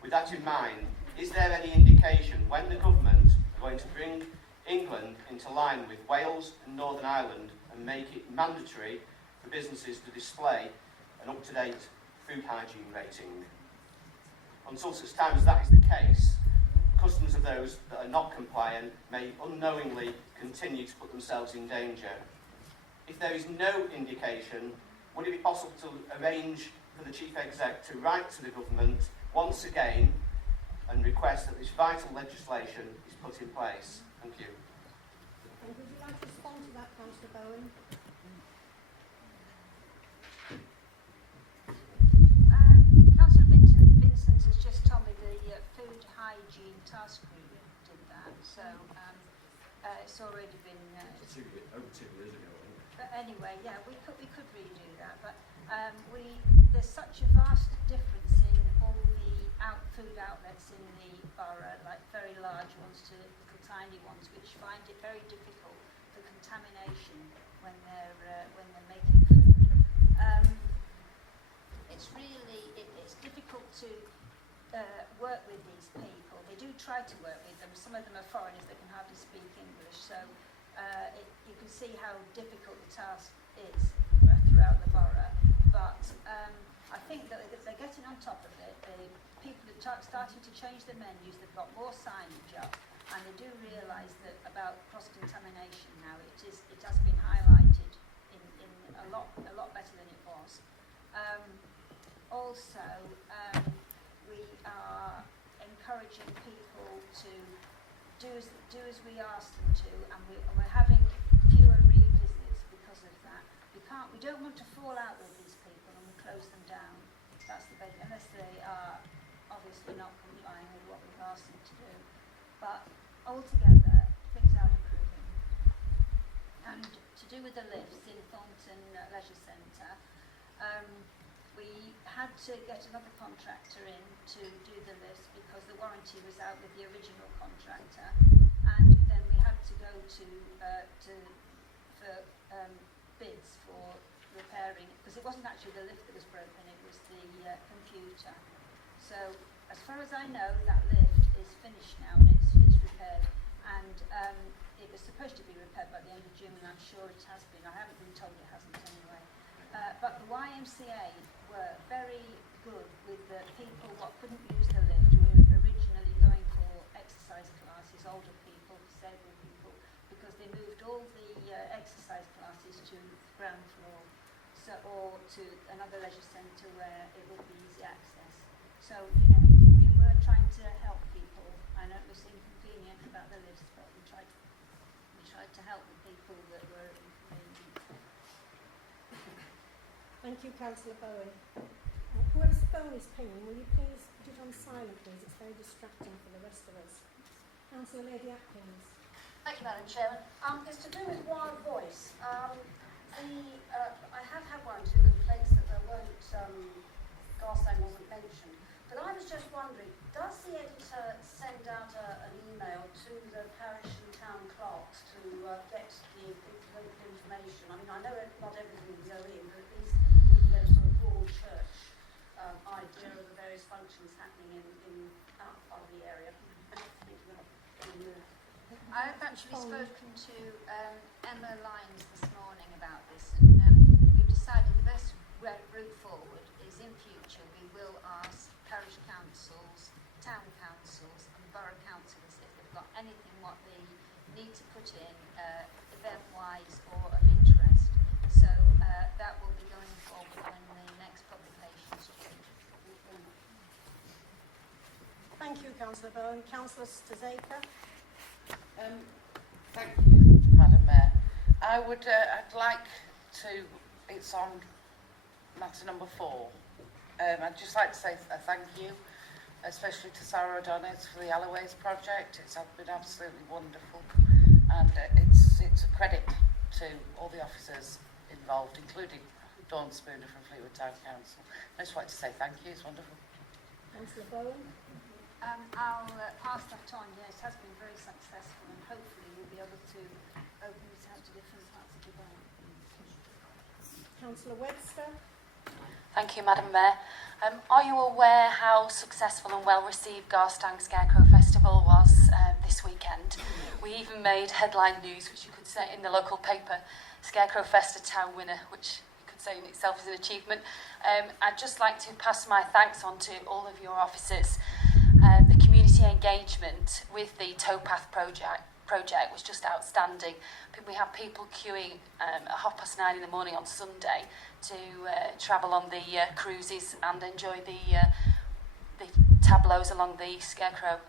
With that in mind, is there any indication when the government are going to bring England into line with Wales and Northern Ireland and make it mandatory for businesses to display an up-to-date food hygiene rating? Until such time as that is the case, customers of those that are not compliant may unknowingly continue to put themselves in danger. If there is no indication, would it be possible to arrange for the Chief Exec to write to the government once again and request that this vital legislation is put in place? Thank you. And would you like to respond to that, Councillor Bowen? Councillor Vincent has just told me the food hygiene task group did that, so it's already been... over 2 years ago, I think. But anyway, yeah, we could redo that, but there's such a vast difference in all the food outlets in the borough, like very large ones to little tiny ones, which find it very difficult for contamination when they're making food. It's difficult to work with these people. They do try to work with them. Some of them are foreigners that can hardly speak English, so you can see how difficult the task is throughout the borough. But I think that they're getting on top of it. The people are starting to change the menus. They've got more signage up, and they do realise that about cross-contamination now. It has been highlighted in a lot better than it was. Also, we are encouraging people to do as we ask them to, and we're having fewer revisits because of that. We don't want to fall out with these people and we close them down. That's the basic, unless they are obviously not complying with what we've asked them to do. But altogether, things are improving. And to do with the lifts in Thornton Leisure Centre, we had to get another contractor in to do the lifts because the warranty was out with the original contractor, and then we had to go for bids for repairing it, because it wasn't actually the lift that was broken, it was the computer. So as far as I know, that lift is finished now and it's repaired, and it was supposed to be repaired by the end of June, and I'm sure it has been. I haven't been told it hasn't anyway. But the YMCA were very good with the people what couldn't use the lift, who were originally going for exercise classes, older people, disabled people, because they moved all the exercise classes to the ground floor, or to another leisure centre where it would be easy access. So, we were trying to help people. I know it was inconvenient about the lifts, but we tried to help the people that were inconvenient. Thank you, Councillor Bowen. Whoever's phone is pinging, will you please put it on silent, please? It's very distracting for the rest of us. Councillor Lady Atkins. Thank you, Madam Chairman. It's to do with Wyre Voice. I have had one or two complaints that there weren't, Garstang wasn't mentioned. But I was just wondering, does the editor send out an email to the parish and town clerks to get the information? I mean, I know not everything will go in, but at least we can get a sort of broad church idea of the various functions happening in that part of the area. I've actually spoken to Emma Lyons this morning about this, and we've decided the best route forward is in future we will ask parish councils, town councils and borough councillors if they've got anything what they need to put in event-wise or of interest. So that will be going forward when the next publication's due. Thank you, Councillor Bowen. Councillor Staseka. Thank you, Madam Mayor. I'd like to, it's on matter number 4. I'd just like to say a thank you, especially to Sarah O'Donnell for the Alloways project. It's been absolutely wonderful, and it's a credit to all the officers involved, including Dawn Spooner from Fleetwood Town Council. I just like to say thank you. It's wonderful. Councillor Bowen. I'll pass that on. Yes, it has been very successful, and hopefully we'll be able to open it out to different parts of the world. Councillor Webster. Thank you, Madam Mayor. Are you aware how successful and well received Garstang Scarecrow Festival was this weekend? We even made headline news, which you could say in the local paper, Scarecrow Festa Town winner, which you could say in itself is an achievement. I'd just like to pass my thanks on to all of your officers. The community engagement with the towpath project was just outstanding. We had people queuing at 9:30 in the morning on Sunday to travel on the cruises and enjoy the tableaus along the Scarecrow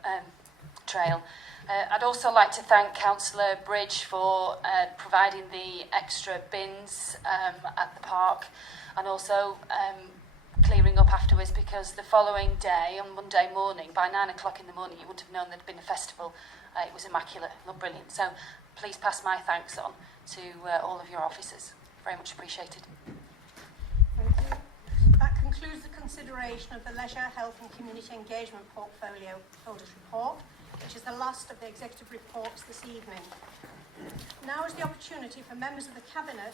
trail. I'd also like to thank Councillor Bridge for providing the extra bins at the park, and also clearing up afterwards, because the following day, on Monday morning, by 9 o'clock in the morning, you wouldn't have known there'd been a festival. It was immaculate, looked brilliant. So please pass my thanks on to all of your officers. Very much appreciated. Thank you. That concludes the consideration of the Leisure, Health and Community Engagement Portfolio Holders Report, which is the last of the executive reports this evening. Now is the opportunity for members of the Cabinet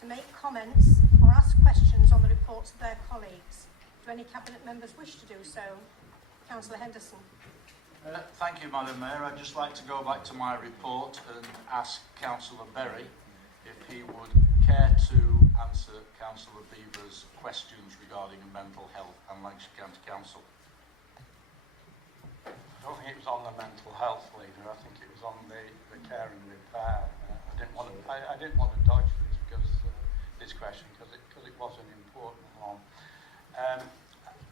to make comments or ask questions on the reports of their colleagues. Do any Cabinet members wish to do so? Councillor Henderson. Thank you, Madam Mayor. I'd just like to go back to my report and ask Councillor Berry if he would care to answer Councillor Beaver's questions regarding mental health and Lancashire County Council. I don't think it was on the mental health, leader. I think it was on the care and repair. I didn't want to dodge this question because it was an important one.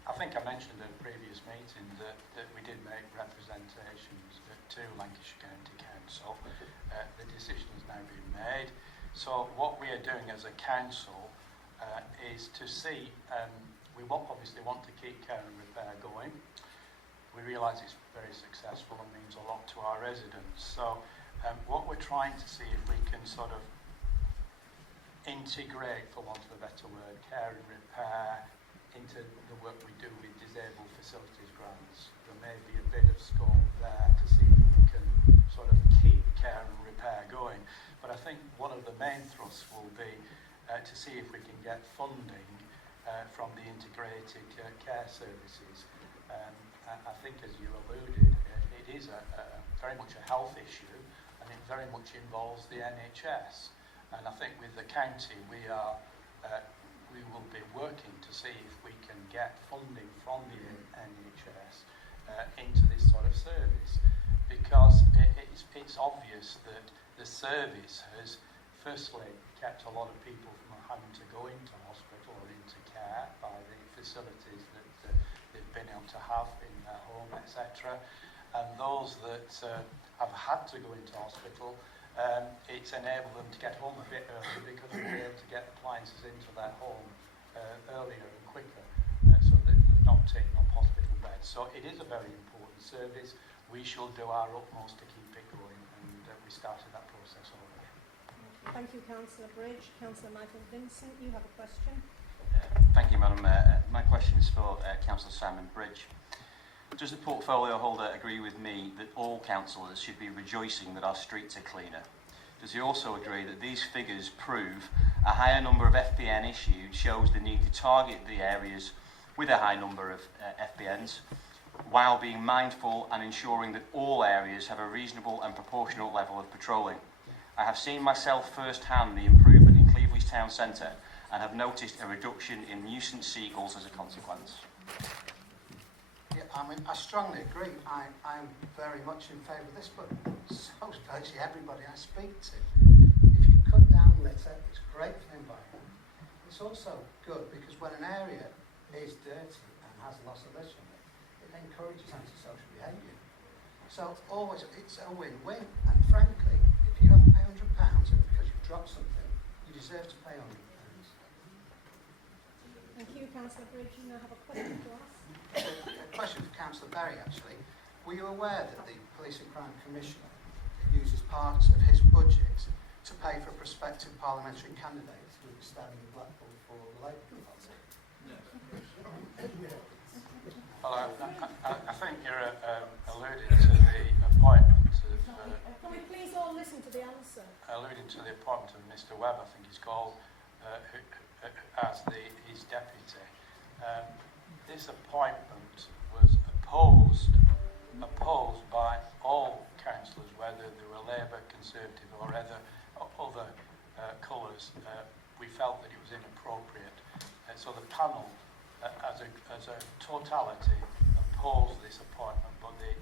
I think I mentioned at a previous meeting that we did make representations to Lancashire County Council. The decision has now been made. So what we are doing as a council is to see, we obviously want to keep care and repair going. We realise it's very successful and means a lot to our residents. So what we're trying to see if we can sort of integrate, for want of a better word, care and repair into the work we do with disabled facilities grants. There may be a bit of scope there to see if we can sort of keep care and repair going. But I think one of the main thrusts will be to see if we can get funding from the integrated care services. I think, as you alluded, it is very much a health issue, and it very much involves the NHS. And I think with the county, we will be working to see if we can get funding from the NHS into this sort of service, because it's obvious that the service has firstly kept a lot of people from having to go into hospital or into care by the facilities that they've been able to have in their home, etc. And those that have had to go into hospital, it's enabled them to get home a bit earlier because they're able to get appliances into their home earlier and quicker, so that they're not taking up hospital beds. So it is a very important service. We shall do our utmost to keep it going, and we started that process already. Thank you, Councillor Bridge. Councillor Michael Vincent, you have a question. Thank you, Madam Mayor. My question is for Councillor Simon Bridge. Does the portfolio holder agree with me that all councillors should be rejoicing that our streets are cleaner? Does he also agree that these figures prove a higher number of FPN issued shows the need to target the areas with a high number of FPNs, while being mindful and ensuring that all areas have a reasonable and proportional level of patrolling? I have seen myself firsthand the improvement in Cleveland's town centre and have noticed a reduction in nuisance seagulls as a consequence. Yeah, I mean, I strongly agree. I'm very much in favour of this, but so is virtually everybody I speak to. If you cut down litter, it's great for the environment. It's also good because when an area is dirty and has lots of litter in it, it encourages antisocial behaviour. So always, it's a win-win. And frankly, if you have to pay £100 because you've dropped something, you deserve to pay £100. Thank you, Councillor Bridge. You now have a question to ask. A question for Councillor Berry, actually. Were you aware that the Police and Crime Commissioner uses parts of his budget to pay for a prospective parliamentary candidate who is standing in Blackpool for the Labour Party? Well, I think you're alluding to the appointment of... Can we please all listen to the answer? Alluding to the appointment of Mr Webb, I think he's called, as his deputy. This appointment was opposed by all councillors, whether they were Labour, Conservative or other colours. We felt that it was inappropriate. So the panel, as a totality, opposed this appointment, but the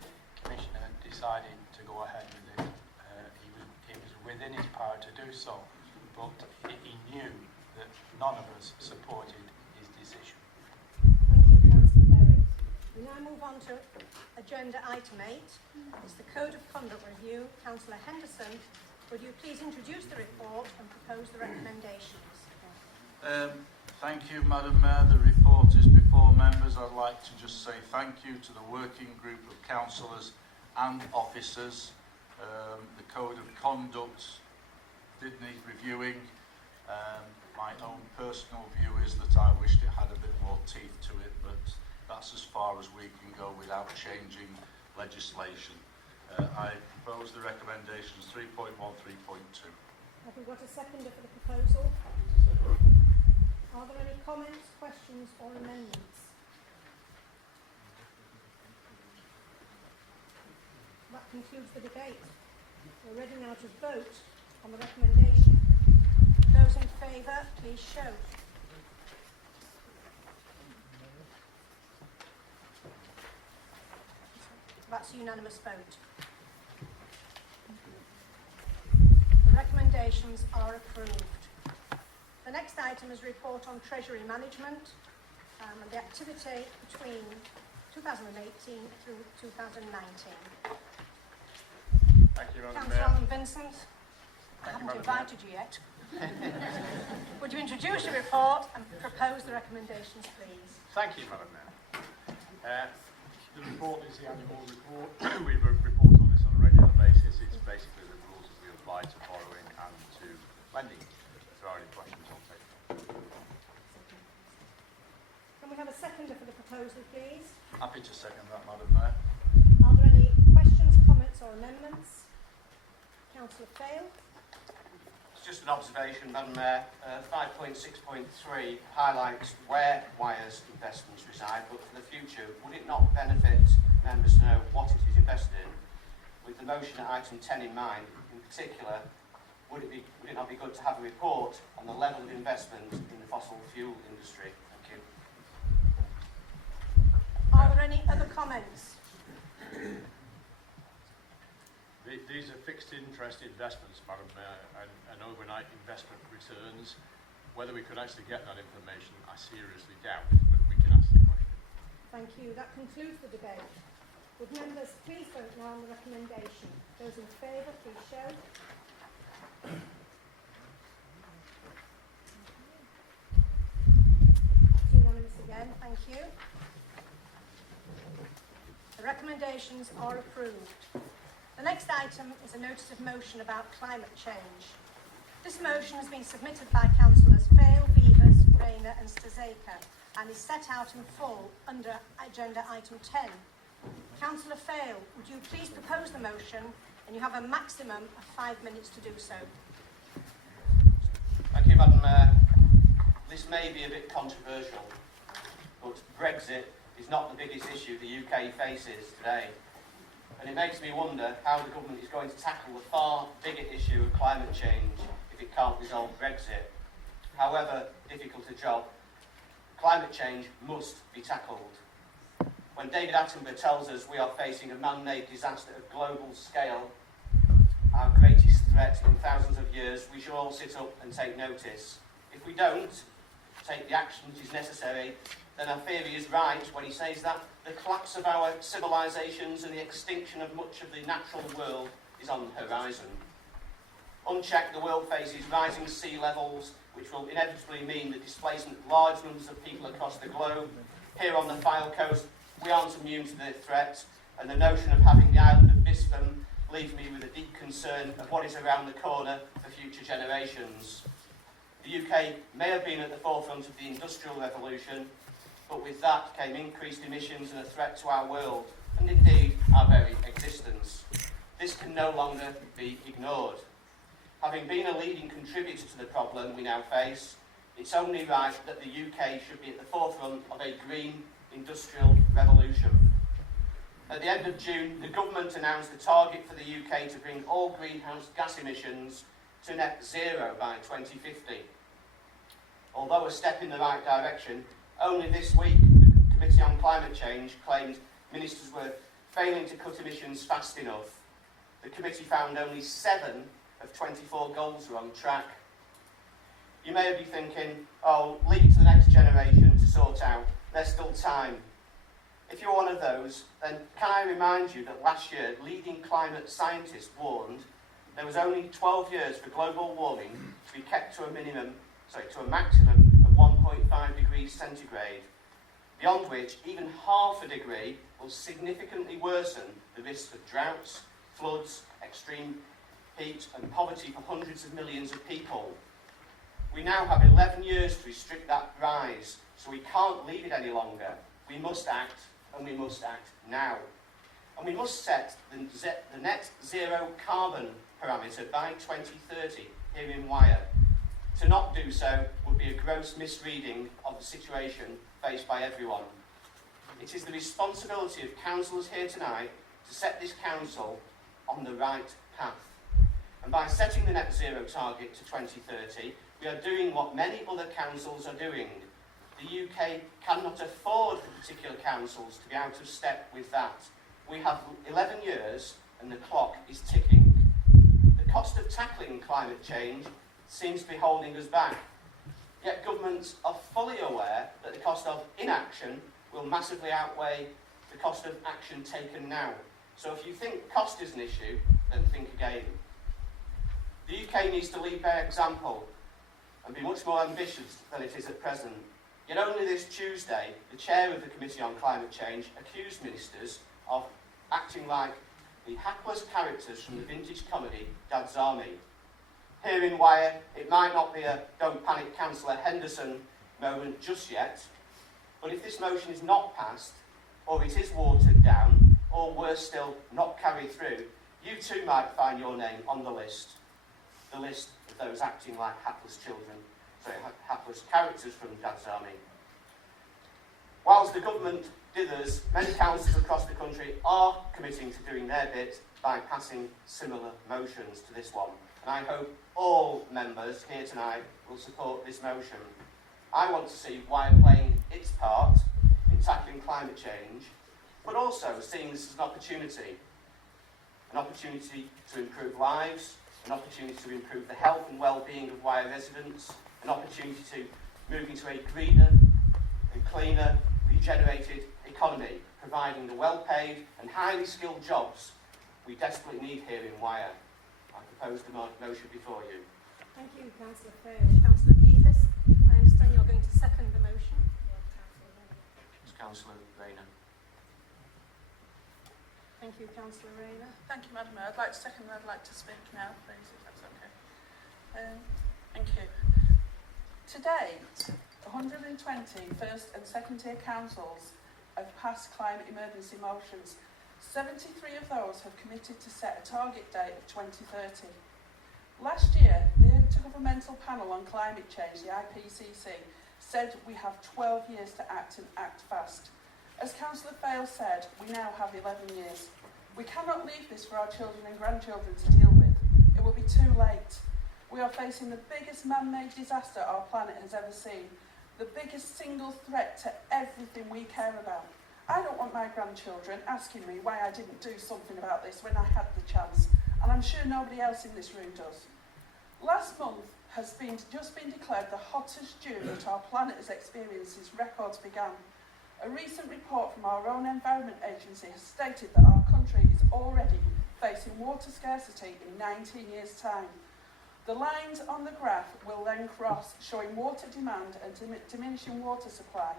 Commissioner decided to go ahead with it. He was within his power to do so, but he knew that none of us supported his decision. Thank you, Councillor Berry. We now move on to agenda item 8. It's the Code of Conduct Review. Councillor Henderson, would you please introduce the report and propose the recommendations? Thank you, Madam Mayor. The report is before members. I'd like to just say thank you to the working group of councillors and officers. The Code of Conduct did need reviewing. My own personal view is that I wished it had a bit more teeth to it, but that's as far as we can go without changing legislation. I propose the recommendations 3.1, 3.2. Have we got a seconder for the proposal? Are there any comments, questions or amendments? That concludes the debate. We're ready now to vote on the recommendation. Those in favour, please show. That's a unanimous vote. The recommendations are approved. The next item is report on Treasury Management and the activity between 2018 through 2019. Thank you, Madam Councillor Mayor. Vincent, I haven't Madam invited you yet. Would you introduce your report and propose the recommendations, please? Thank you, Madam Mayor. The report is the annual report. We report on this on a regular basis. It's basically the rules that we apply to borrowing and to lending. If there are any questions, I'll take them. Can we have a seconder for the proposal, please? Happy to second that, Madam Mayor. Are there any questions, comments or amendments? Councillor Fail. It's just an observation, Madam Mayor. 5.6.3 highlights where Wyre's investments reside, but for the future, would it not benefit members to know what it is invested in? With the motion at item 10 in mind, in particular, would it not be good to have a report on the level of investment in the fossil fuel industry? Thank you. Are there any other comments? These are fixed interest investments, Madam Mayor, and overnight investment returns. Whether we could actually get that information, I seriously doubt, but we can ask the question. Thank you. That concludes the debate. Would members please vote now on the recommendation? Those in favour, please show. It's unanimous again. Thank you. The recommendations are approved. The next item is a notice of motion about climate change. This motion has been submitted by councillors Fail, Beavers, Rayner and Stazeka and is set out in full under agenda item 10. Councillor Fail, would you please propose the motion, and you have a maximum of 5 minutes to do so. Thank you, Madam Mayor. This may be a bit controversial, but Brexit is not the biggest issue the UK faces today. And it makes me wonder how the government is going to tackle the far bigger issue of climate change if it can't resolve Brexit. However difficult a job, climate change must be tackled. When David Attenborough tells us we are facing a man-made disaster of global scale, our greatest threat in thousands of years, we should all sit up and take notice. If we don't take the action which is necessary, then our theory is right when he says that the collapse of our civilisations and the extinction of much of the natural world is on the horizon. Unchecked, the world faces rising sea levels, which will inevitably mean the displacement of large numbers of people across the globe. Here on the Fylde coast, we aren't immune to the threat, and the notion of having the island of Bispham leaves me with a deep concern of what is around the corner for future generations. The UK may have been at the forefront of the Industrial Revolution, but with that came increased emissions and a threat to our world, and indeed our very existence. This can no longer be ignored. Having been a leading contributor to the problem we now face, it's only right that the UK should be at the forefront of a green industrial revolution. At the end of June, the government announced a target for the UK to bring all greenhouse gas emissions to net zero by 2050. Although a step in the right direction, only this week the Committee on Climate Change claimed ministers were failing to cut emissions fast enough. The committee found only 7 of 24 goals were on track. You may be thinking, oh, leave it to the next generation to sort out. There's still time. If you're one of those, then can I remind you that last year leading climate scientists warned there was only 12 years for global warming to be kept to a maximum of 1.5 degrees centigrade, beyond which even half a degree will significantly worsen the risk of droughts, floods, extreme heat and poverty for hundreds of millions of people. We now have 11 years to restrict that rise, so we can't leave it any longer. We must act, and we must act now. And we must set the net zero carbon parameter by 2030 here in Wyre. To not do so would be a gross misreading of the situation faced by everyone. It is the responsibility of councillors here tonight to set this council on the right path. And by setting the net zero target to 2030, we are doing what many other councils are doing. The UK cannot afford for particular councils to be out of step with that. We have 11 years and the clock is ticking. The cost of tackling climate change seems to be holding us back. Yet governments are fully aware that the cost of inaction will massively outweigh the cost of action taken now. So if you think cost is an issue, then think again. The UK needs to lead by example and be much more ambitious than it is at present. Yet only this Tuesday, the chair of the Committee on Climate Change accused ministers of acting like the hapless characters from the vintage comedy Dad's Army. Here in Wyre, it might not be a don't panic Councillor Henderson moment just yet, but if this motion is not passed, or it is watered down, or worse still, not carried through, you too might find your name on the list of those acting like hapless characters from Dad's Army. Whilst the government dithers, many councils across the country are committing to doing their bit by passing similar motions to this one. And I hope all members here tonight will support this motion. I want to see Wyre playing its part in tackling climate change, but also seeing this as an opportunity to improve lives, an opportunity to improve the health and well-being of Wyre residents, an opportunity to move into a greener and cleaner, regenerated economy, providing the well-paid and highly skilled jobs we desperately need here in Wyre. I propose the motion before you. Thank you, Councillor Fayle. Councillor Beavis, I understand you're going to second the motion. It's Councillor Rayner. Thank you, Councillor Rayner. Thank you, Madam Mayor. I'd like to second and I'd like to speak now, please, if that's okay. Thank you. To date, 120 first and second tier councils have passed climate emergency motions. 73 of those have committed to set a target date of 2030. Last year, the Intergovernmental Panel on Climate Change, the IPCC, said we have 12 years to act and act fast. As Councillor Fayle said, we now have 11 years. We cannot leave this for our children and grandchildren to deal with. It will be too late. We are facing the biggest man-made disaster our planet has ever seen, the biggest single threat to everything we care about. I don't want my grandchildren asking me why I didn't do something about this when I had the chance, and I'm sure nobody else in this room does. Last month has just been declared the hottest June that our planet has experienced since records began. A recent report from our own Environment Agency has stated that our country is already facing water scarcity in 19 years' time. The lines on the graph will then cross, showing water demand and diminishing water supply,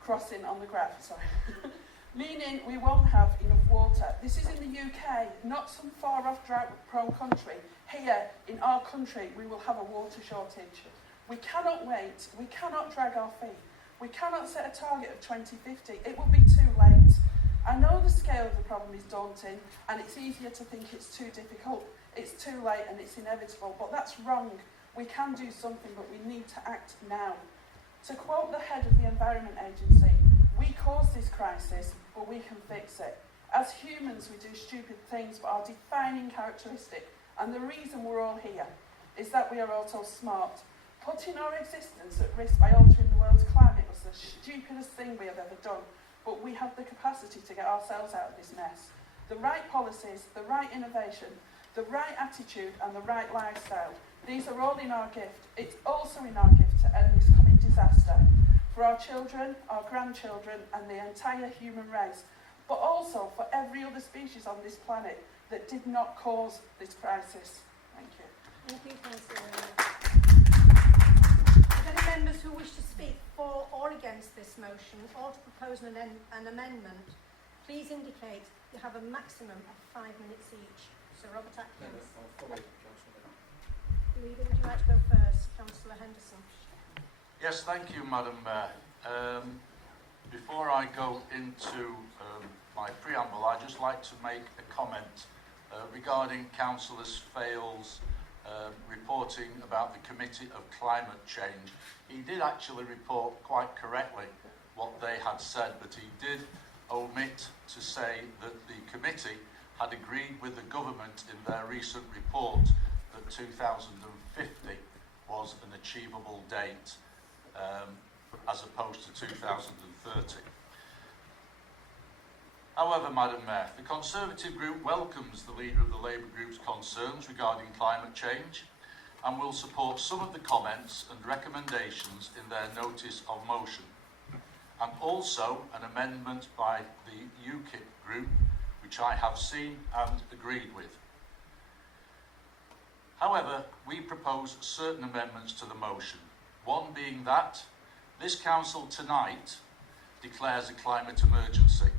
crossing on the graph, meaning we won't have enough water. This is in the UK, not some far-off drought-prone country. Here, in our country, we will have a water shortage. We cannot wait. We cannot drag our feet. We cannot set a target of 2050. It will be too late. I know the scale of the problem is daunting, and it's easier to think it's too difficult, it's too late, and it's inevitable, but that's wrong. We can do something, but we need to act now. To quote the head of the Environment Agency, we caused this crisis, but we can fix it. As humans, we do stupid things, but our defining characteristic, and the reason we're all here, is that we are also smart. Putting our existence at risk by altering the world's climate was the stupidest thing we have ever done, but we have the capacity to get ourselves out of this mess. The right policies, the right innovation, the right attitude, and the right lifestyle, these are all in our gift. It's also in our gift to end this coming disaster for our children, our grandchildren, and the entire human race, but also for every other species on this planet that did not cause this crisis. Thank you. Thank you, Councillor. Are there any members who wish to speak for or against this motion or to propose an amendment? Please indicate you have a maximum of 5 minutes each. Sir Robert Atkins. Would you like to go first, Councillor Henderson? Yes, thank you, Madam Mayor. Before I go into my preamble, I'd just like to make a comment regarding Councillor Fayle's reporting about the Committee of Climate Change. He did actually report quite correctly what they had said, but he did omit to say that the committee had agreed with the government in their recent report that 2050 was an achievable date as opposed to 2030. However, Madam Mayor, the Conservative Group welcomes the Leader of the Labour Group's concerns regarding climate change and will support some of the comments and recommendations in their notice of motion, and also an amendment by the UKIP group, which I have seen and agreed with. However, we propose certain amendments to the motion, one being that this Council tonight declares a climate emergency,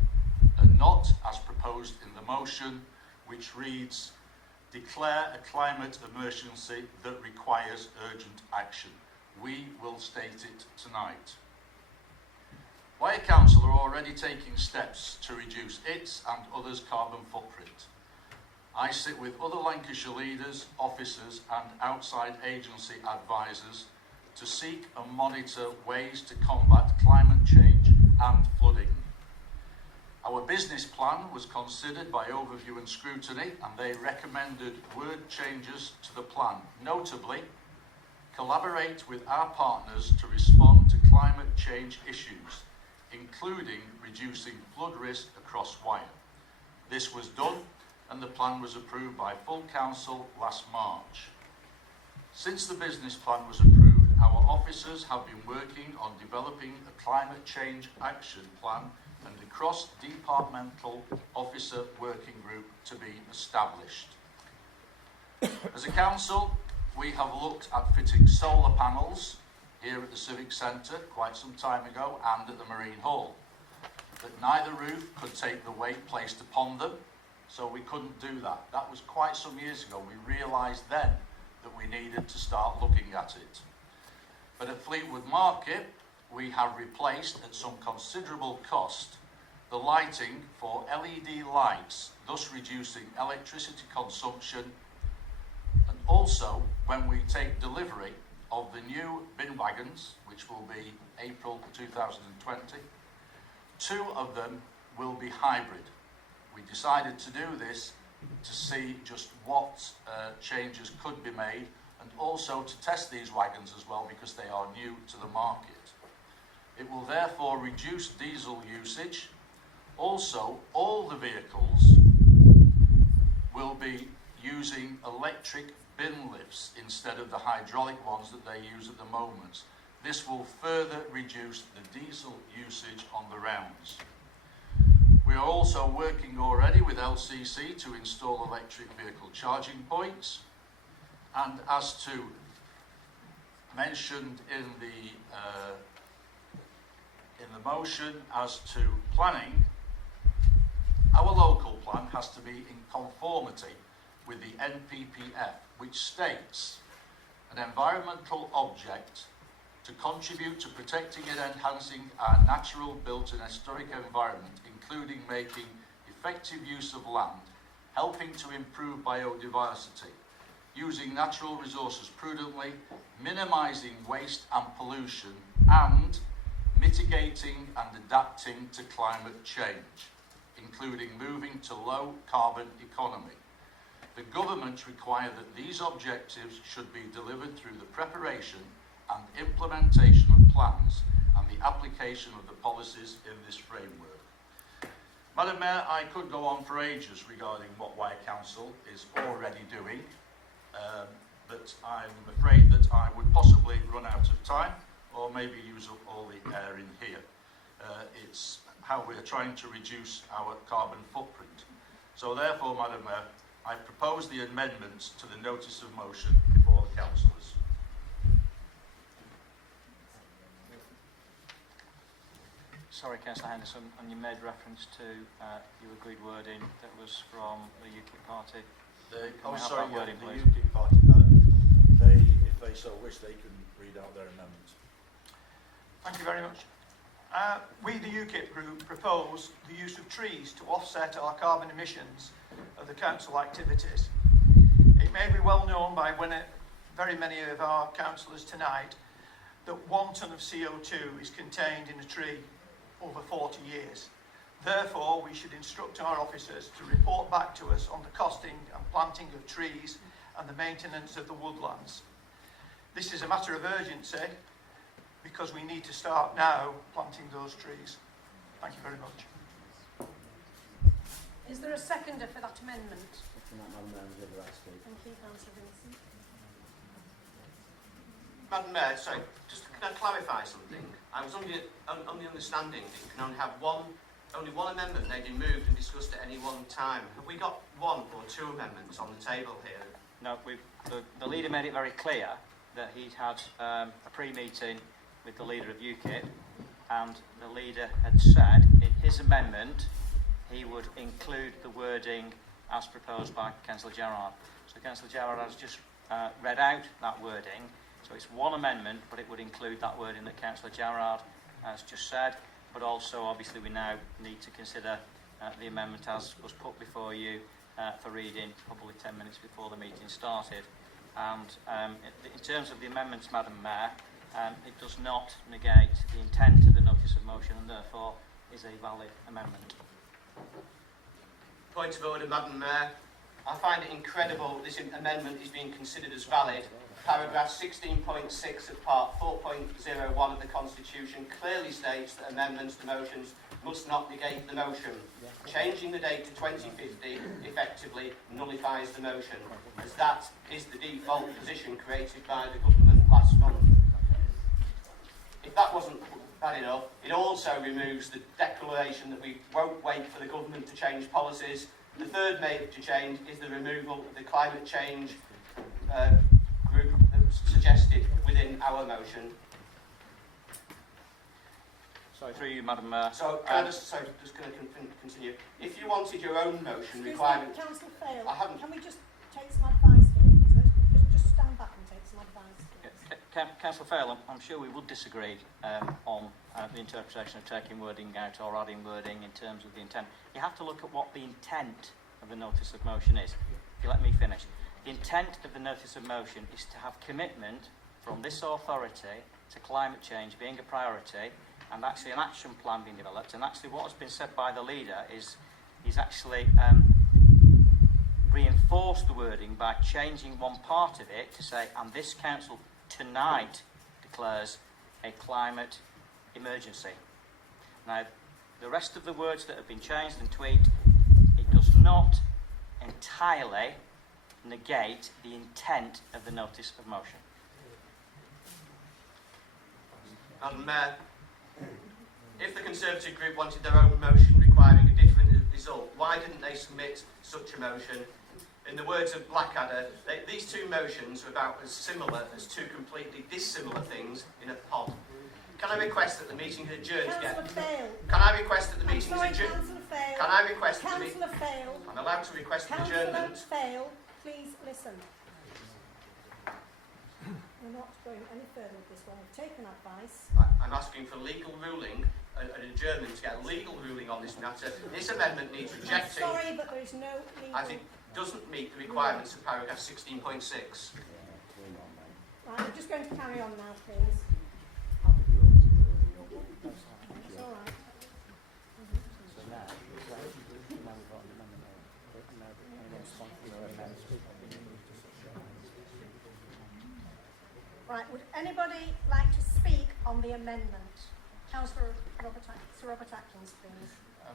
and not as proposed in the motion, which reads, declare a climate emergency that requires urgent action. We will state it tonight. Wyre Council are already taking steps to reduce its and others' carbon footprint. I sit with other Lancashire leaders, officers and outside agency advisors to seek and monitor ways to combat climate change and flooding. Our business plan was considered by overview and scrutiny, and they recommended word changes to the plan, notably, collaborate with our partners to respond to climate change issues, including reducing flood risk across Wyre. This was done, and the plan was approved by full council last March. Since the business plan was approved, our officers have been working on developing a climate change action plan and a cross-departmental officer working group to be established. As a council, we have looked at fitting solar panels here at the Civic Centre quite some time ago and at the Marine Hall. But neither roof could take the weight placed upon them, so we couldn't do that. That was quite some years ago. We realised then that we needed to start looking at it. But at Fleetwood Market, we have replaced, at some considerable cost, the lighting for LED lights, thus reducing electricity consumption. And also, when we take delivery of the new bin wagons, which will be April 2020, 2 of them will be hybrid. We decided to do this to see just what changes could be made, and also to test these wagons as well, because they are new to the market. It will therefore reduce diesel usage. Also, all the vehicles will be using electric bin lifts instead of the hydraulic ones that they use at the moment. This will further reduce the diesel usage on the rounds. We are also working already with LCC to install electric vehicle charging points, and as to mentioned in the motion as to planning, our local plan has to be in conformity with the NPPF, which states an environmental object to contribute to protecting and enhancing our natural, built and historic environment, including making effective use of land, helping to improve biodiversity, using natural resources prudently, minimising waste and pollution, and mitigating and adapting to climate change, including moving to low carbon economy. The government require that these objectives should be delivered through the preparation and implementation of plans and the application of the policies in this framework. Madam Mayor, I could go on for ages regarding what Wyre Council is already doing, but I'm afraid that I would possibly run out of time or maybe use up all the air in here. It's how we're trying to reduce our carbon footprint. So therefore, Madam Mayor, I propose the amendments to the notice of motion before the councillors. Sorry, Councillor Henderson, and you made reference to your agreed wording that was from the UKIP party. Wording, the UKIP party, if they so wish, they can read out their amendments. Thank you very much. We, the UKIP group, propose the use of trees to offset our carbon emissions of the council activities. It may be well known by very many of our councillors tonight that 1 tonne of CO2 is contained in a tree over 40 years. Therefore, we should instruct our officers to report back to us on the costing and planting of trees and the maintenance of the woodlands. This is a matter of urgency because we need to start now planting those trees. Thank you very much. Is there a seconder for that amendment? Thank you, Councillor Vincent. Madam Mayor, sorry, just can I clarify something? I was on the understanding that you can only have only one amendment may be moved and discussed at any one time. Have we got 1 or 2 amendments on the table here? No, the leader made it very clear that he'd had a pre-meeting with the leader of UKIP, and the leader had said in his amendment he would include the wording as proposed by Councillor Gerard. So Councillor Gerard has just read out that wording. So it's one amendment, but it would include that wording that Councillor Gerard has just said. But also, obviously, we now need to consider the amendment as was put before you for reading probably 10 minutes before the meeting started. And in terms of the amendments, Madam Mayor, it does not negate the intent of the notice of motion and therefore is a valid amendment. Point of order, Madam Mayor. I find it incredible this amendment is being considered as valid. Paragraph 16.6 of Part 4.01 of the Constitution clearly states that amendments to motions must not negate the motion. Changing the date to 2050 effectively nullifies the motion, as that is the default position created by the government last month. If that wasn't bad enough, it also removes the declaration that we won't wait for the government to change policies. The third major change is the removal of the climate change group that's suggested within our motion. Sorry, through you, Madam Mayor. So, just going to continue. If you wanted your own motion requirement... Councillor Fail, I haven't... Can we just take some advice here, please? Just stand back and take some advice. Councillor Fail, I'm sure we would disagree on the interpretation of taking wording out or adding wording in terms of the intent. You have to look at what the intent of the notice of motion is. If you let me finish. The intent of the notice of motion is to have commitment from this authority to climate change being a priority and actually an action plan being developed. And actually what has been said by the leader is actually reinforced the wording by changing one part of it to say, and this council tonight declares a climate emergency. Now, the rest of the words that have been changed and tweaked, it does not entirely negate the intent of the notice of motion. Madam Mayor, if the Conservative group wanted their own motion requiring a different result, why didn't they submit such a motion? In the words of Blackadder, these two motions are about as similar as two completely dissimilar things in a pod. Can I request that the meeting is adjourned again? Can I request that the meeting is adjourned? Councillor Fail. Can I request that the Councillor Fail. I'm allowed to request an Councillor adjournment. Fail, please listen. We're not going any further with this one. We've taken advice. I'm asking for legal ruling, an adjournment to get a legal ruling on this matter. This amendment needs rejecting. I'm sorry, but there is no legal... I think doesn't meet the requirements of paragraph 16.6. Right, we're just going to carry on now, please. It's all right. Right, would anybody like to speak on the amendment? Councillor Sir Robert Atkins, please.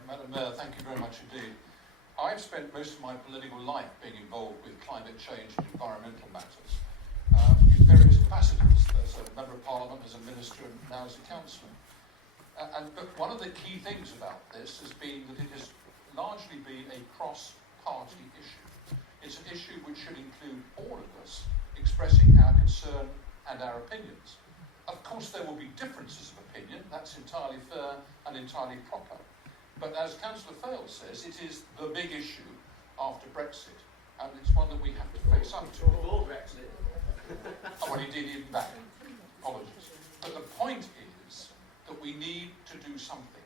Madam Mayor, thank you very much indeed. I've spent most of my political life being involved with climate change and environmental matters in various capacities, as a Member of Parliament, as a Minister, and now as a Councillor. But one of the key things about this has been that it has largely been a cross-party issue. It's an issue which should include all of us expressing our concern and our opinions. Of course, there will be differences of opinion. That's entirely fair and entirely proper. But as Councillor Fail says, it is the big issue after Brexit, and it's one that we have to face up to. Before Brexit. Oh, well, he did even back. Apologies. But the point is that we need to do something.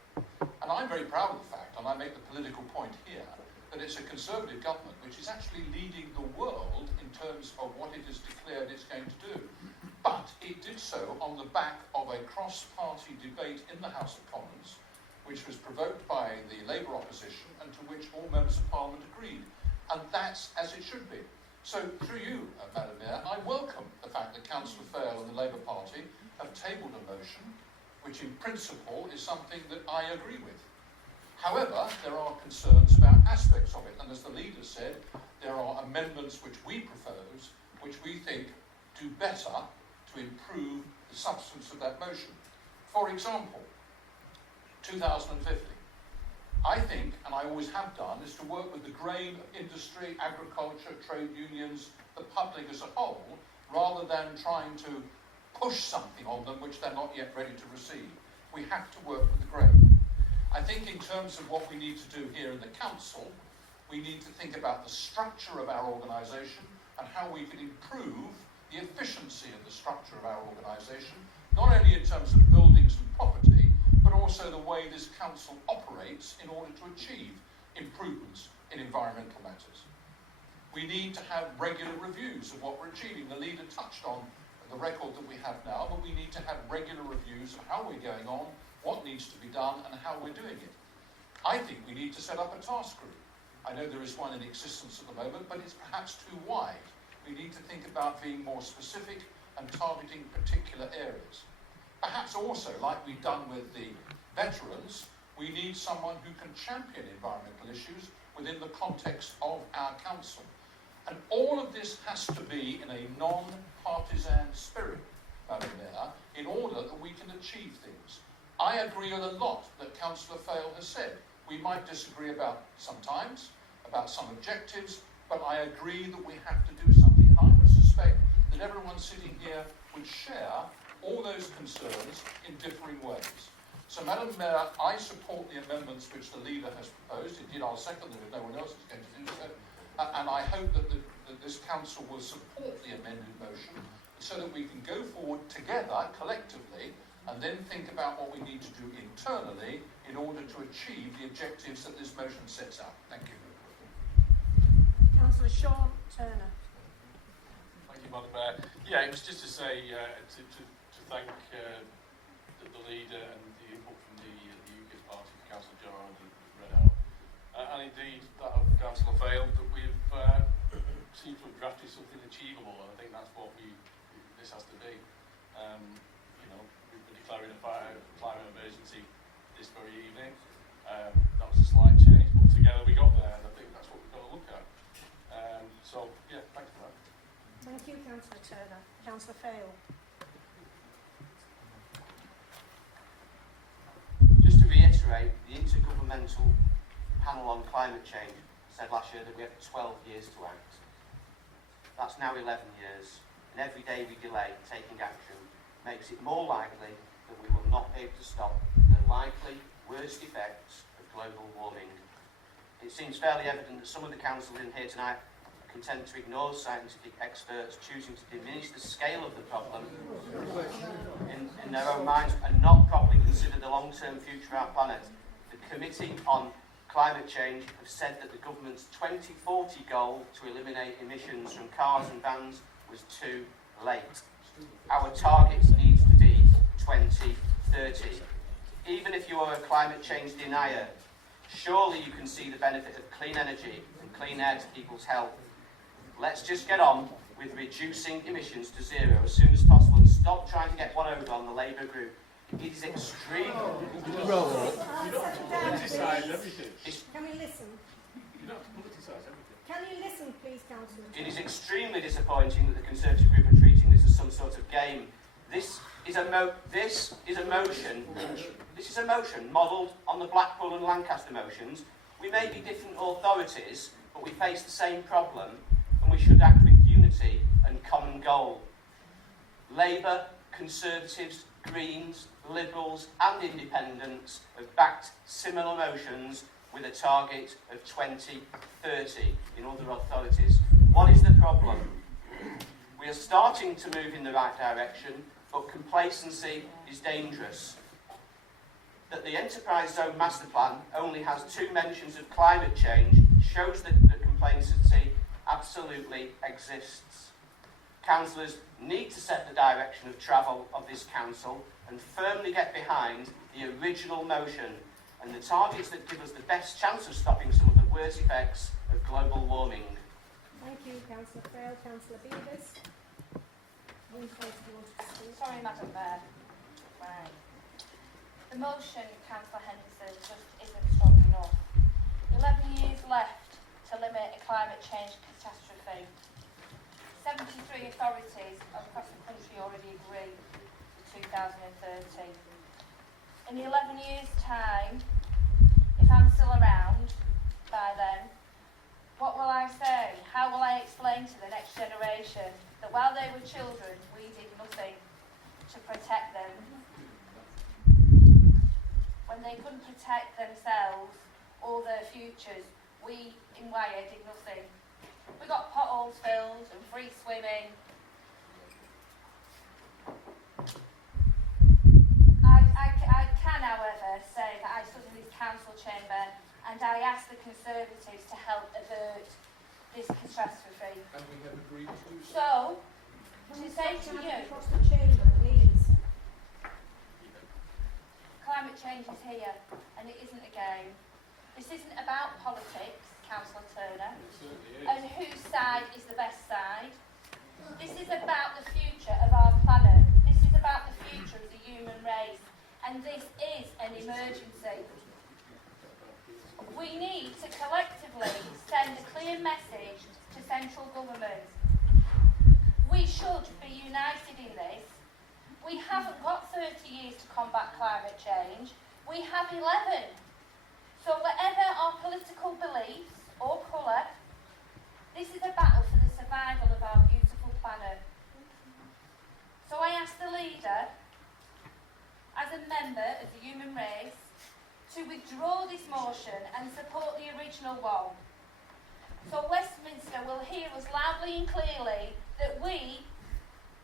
And I'm very proud of the fact, and I make the political point here, that it's a Conservative government which is actually leading the world in terms of what it has declared it's going to do. But it did so on the back of a cross-party debate in the House of Commons, which was provoked by the Labour opposition and to which all members of Parliament agreed. And that's as it should be. So through you, Madam Mayor, I welcome the fact that Councillor Fail and the Labour Party have tabled a motion which in principle is something that I agree with. However, there are concerns about aspects of it, and as the leader said, there are amendments which we propose, which we think do better to improve the substance of that motion. For example, 2050. I think, and I always have done, is to work with the grain industry, agriculture, trade unions, the public as a whole, rather than trying to push something on them which they're not yet ready to receive. We have to work with the grain. I think in terms of what we need to do here in the Council, we need to think about the structure of our organisation and how we can improve the efficiency of the structure of our organisation, not only in terms of buildings and property, but also the way this Council operates in order to achieve improvements in environmental matters. We need to have regular reviews of what we're achieving. The leader touched on the record that we have now, but we need to have regular reviews of how we're going on, what needs to be done, and how we're doing it. I think we need to set up a task group. I know there is one in existence at the moment, but it's perhaps too wide. We need to think about being more specific and targeting particular areas. Perhaps also, like we've done with the veterans, we need someone who can champion environmental issues within the context of our council. And all of this has to be in a non-partisan spirit, Madam Mayor, in order that we can achieve things. I agree with a lot that Councillor Fail has said. We might disagree about sometimes, about some objectives, but I agree that we have to do something. And I would suspect that everyone sitting here would share all those concerns in differing ways. So, Madam Mayor, I support the amendments which the leader has proposed. Indeed, I'll second them if no one else is going to do so. And I hope that this council will support the amended motion so that we can go forward together, collectively, and then think about what we need to do internally in order to achieve the objectives that this motion sets out. Thank you. Councillor Sean Turner. Thank you, Madam Mayor. Yeah, it was just to say, to thank the leader and the input from the UKIP party, Councillor John and read out. And indeed, that of Councillor Fail, that we've seemed to have drafted something achievable, and I think that's what this has to be. You know, we've been declaring a climate Saturday evening. That was a slight change, but together we got there, and I think that's what we've got to look at. So, yeah, thanks for that. Thank you, Councillor Turner. Councillor Fail. Just to reiterate, the Intergovernmental Panel on Climate Change said last year that we have 12 years to act. That's now 11 years, and every day we delay taking action makes it more likely that we will not be able to stop the likely worst effects of global warming. It seems fairly evident that some of the councillors in here tonight are content to ignore scientific experts choosing to diminish the scale of the problem in their own minds and not properly consider the long-term future of our planet. The Committee on Climate Change have said that the government's 2040 goal to eliminate emissions from cars and vans was too late. Our target needs to be 2030. Even if you are a climate change denier, surely you can see the benefit of clean energy and clean air to people's health. Let's just get on with reducing emissions to zero as soon as possible and stop trying to get one over on the Labour group. It is extreme. You don't politicise everything. Can we listen? You don't politicise everything. Can you listen, please, Councillor? It is extremely disappointing that the Conservative group are treating this as some sort of game. This is a motion modelled on the Blackpool and Lancaster motions. We may be different authorities, but we face the same problem, and we should act with unity and common goal. Labour, Conservatives, Greens, Liberals and Independents have backed similar motions with a target of 2030 in other authorities. What is the problem? We are starting to move in the right direction, but complacency is dangerous. That the Enterprise Zone Master Plan only has 2 mentions of climate change shows that the complacency absolutely exists. Councillors need to set the direction of travel of this council and firmly get behind the original motion and the targets that give us the best chance of stopping some of the worst effects of global warming. Thank you, Councillor Fail. Councillor Beavers. Sorry, Madam Mayor. Right. The motion, Councillor Henderson, just isn't strong enough. 11 years left to limit a climate change catastrophe. 73 authorities across the country already agree with 2030. In 11 years' time, if I'm still around by then, what will I say? How will I explain to the next generation that while they were children, we did nothing to protect them? When they couldn't protect themselves or their futures, we in Wyre did nothing. We got potholes filled and free swimming. I can, however, say that I stood in this council chamber and I asked the Conservatives to help avert this catastrophe. And we have agreed to do so. To say to you, across the chamber, please. Climate change is here and it isn't a game. This isn't about politics, Councillor Turner, and whose side is the best side. This is about the future of our planet. This is about the future of the human race, and this is an emergency. We need to collectively send a clear message to central government. We should be united in this. We haven't got 30 years to combat climate change. We have 11. So whatever our political beliefs or colour, this is a battle for the survival of our beautiful planet. So I ask the leader, as a member of the human race, to withdraw this motion and support the original one. So Westminster will hear us loudly and clearly that we,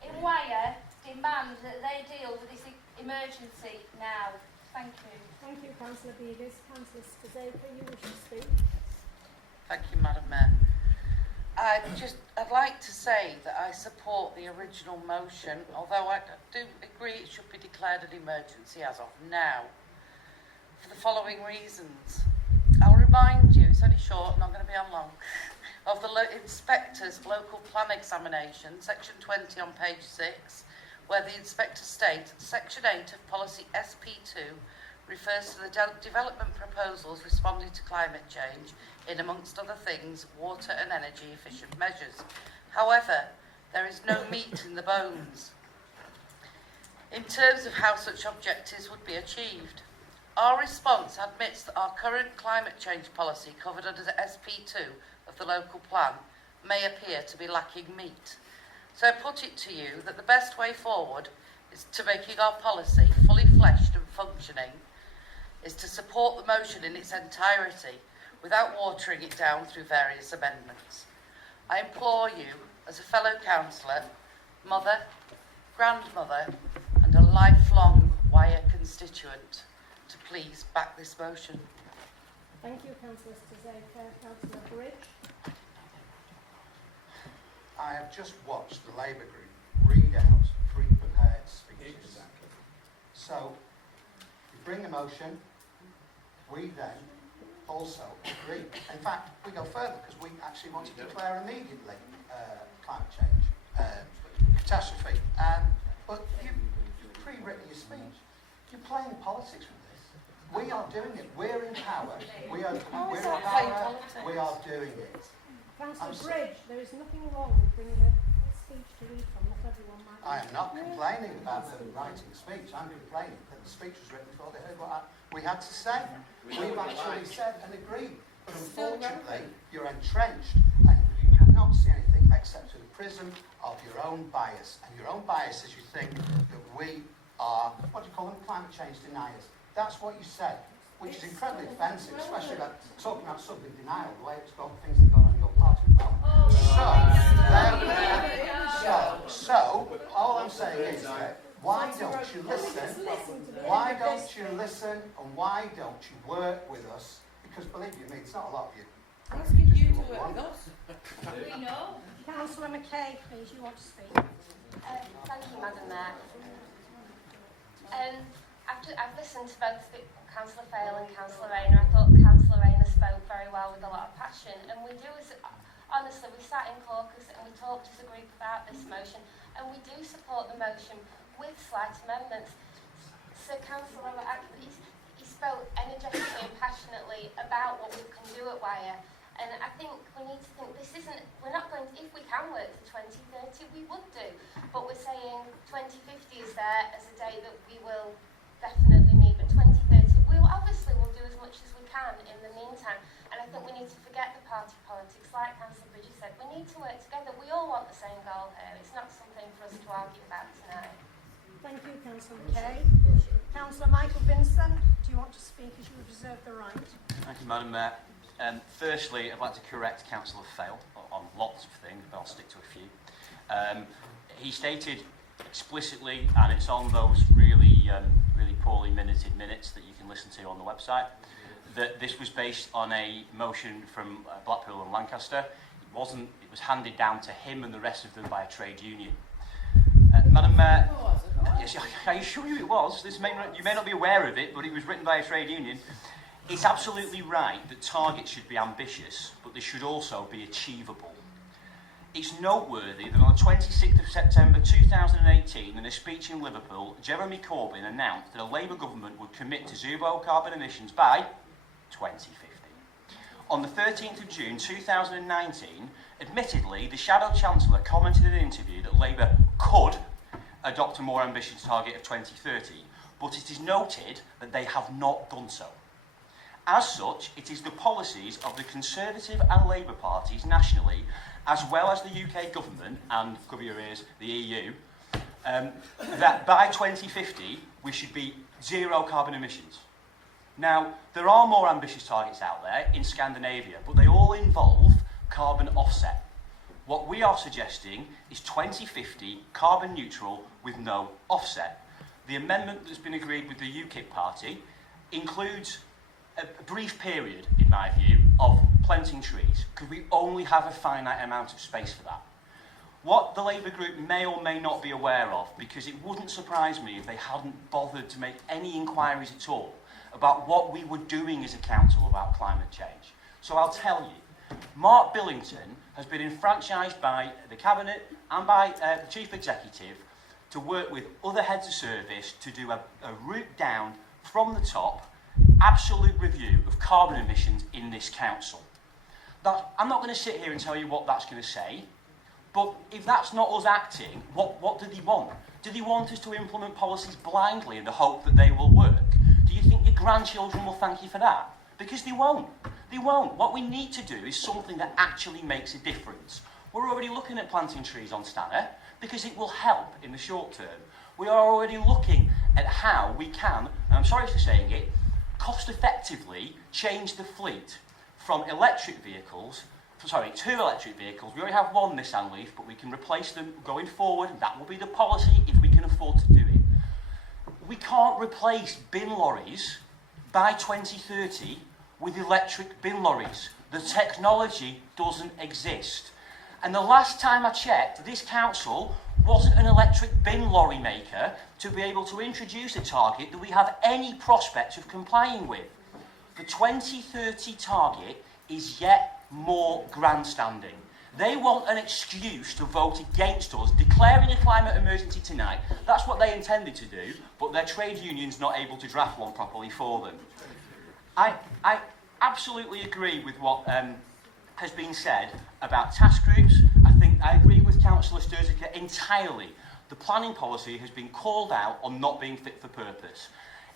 in Wyre, demand that they deal with this emergency now. Thank you. Thank you, Councillor Beavers. Councillor Skazaker, you wish to speak? Thank you, Madam Mayor. I'd like to say that I support the original motion, although I do agree it should be declared an emergency as of now, for the following reasons. I'll remind you, it's only short, not going to be on long, of the inspector's local plan examination, section 20 on page 6, where the inspector states, section 8 of policy SP2 refers to the development proposals responding to climate change in, amongst other things, water and energy efficient measures. However, there is no meat in the bones in terms of how such objectives would be achieved. Our response admits that our current climate change policy covered under the SP2 of the local plan may appear to be lacking meat. So I put it to you that the best way forward is to making our policy fully fleshed and functioning is to support the motion in its entirety without watering it down through various amendments. I implore you, as a fellow councillor, mother, grandmother and a lifelong Wyre constituent, to please back this motion. Thank you, Councillor Stazeka. Councillor Bridge. I have just watched the Labour group read out pre-prepared speeches. Exactly. So, we bring a motion, we then also agree. In fact, we go further because we actually want to declare immediately climate change catastrophe. But you've pre-written your speech. You're playing politics with this. We are doing it. We're in power. We're in power. We are doing it. Councillor Bridge, there is nothing wrong with bringing a speech to read from. Not everyone might. I am not complaining about them writing a speech. I'm complaining that the speech was written before they heard what we had to say. We've actually said and agreed. But unfortunately, you're entrenched and you cannot see anything except through the prism of your own bias. And your own bias is you think that we are, what do you call them, climate change deniers. That's what you said, which is incredibly offensive, especially about talking about subject denial, the way it's got things that got on your party. So, all I'm saying is that why don't you listen? Why don't you listen and why don't you work with us? Because believe you me, it's not a lot of you. I'm asking you to work with us. We know. Councillor McKay, please, you want to speak. Thank you, Madam Mayor. I've listened to both Councillor Fail and Councillor Rayner. I thought Councillor Rayner spoke very well with a lot of passion, and we do, honestly, we sat in caucus and we talked as a group about this motion, and we do support the motion with slight amendments. So Councillor, he spoke energetically and passionately about what we can do at Wyre, and I think we need to think this isn't, we're not going to, if we can work to 2030, we would do, but we're saying 2050 is there as a date that we will definitely meet, but 2030, we'll do as much as we can in the meantime, and I think we need to forget the party politics, like Councillor Bridges said, we need to work together, we all want the same goal here, it's not something for us to argue about tonight. Thank you, Councillor McKay. Councillor Michael Vincent, do you want to speak as you have reserved the right? Thank you, Madam Mayor. Firstly, I'd like to correct Councillor Fail on lots of things, but I'll stick to a few. He stated explicitly, and it's on those really poorly minuted minutes that you can listen to on the website, that this was based on a motion from Blackpool and Lancaster. It wasn't. It was handed down to him and the rest of them by a trade union. Madam Mayor, yes, I assure you it was. You may not be aware of it, but it was written by a trade union. It's absolutely right that targets should be ambitious, but they should also be achievable. It's noteworthy that on the 26th of September 2018, in a speech in Liverpool, Jeremy Corbyn announced that a Labour government would commit to zero carbon emissions by 2050. On the 13th of June 2019, admittedly, the Shadow Chancellor commented in an interview that Labour could adopt a more ambitious target of 2030, but it is noted that they have not done so. As such, it is the policies of the Conservative and Labour parties nationally, as well as the UK government and, cover your ears, the EU, that by 2050 we should be zero carbon emissions. Now, there are more ambitious targets out there in Scandinavia, but they all involve carbon offset. What we are suggesting is 2050 carbon neutral with no offset. The amendment that's been agreed with the UKIP party includes a brief period, in my view, of planting trees, because we only have a finite amount of space for that. What the Labour group may or may not be aware of, because it wouldn't surprise me if they hadn't bothered to make any inquiries at all about what we were doing as a council about climate change. So I'll tell you, Mark Billington has been enfranchised by the Cabinet and by the Chief Executive to work with other heads of service to do a route down from the top, absolute review of carbon emissions in this council. Now, I'm not going to sit here and tell you what that's going to say, but if that's not us acting, what do they want? Do they want us to implement policies blindly in the hope that they will work? Do you think your grandchildren will thank you for that? Because they won't. They won't. What we need to do is something that actually makes a difference. We're already looking at planting trees on Stanner because it will help in the short term. We are already looking at how we can, and I'm sorry for saying it, cost effectively change the fleet from electric vehicles, two electric vehicles. We already have one Nissan Leaf, but we can replace them going forward. That will be the policy if we can afford to do it. We can't replace bin lorries by 2030 with electric bin lorries. The technology doesn't exist. And the last time I checked, this council wasn't an electric bin lorry maker to be able to introduce a target that we have any prospect of complying with. The 2030 target is yet more grandstanding. They want an excuse to vote against us declaring a climate emergency tonight. That's what they intended to do, but their trade union's not able to draft one properly for them. I absolutely agree with what has been said about task groups. I agree with Councillor Sturziker entirely. The planning policy has been called out on not being fit for purpose.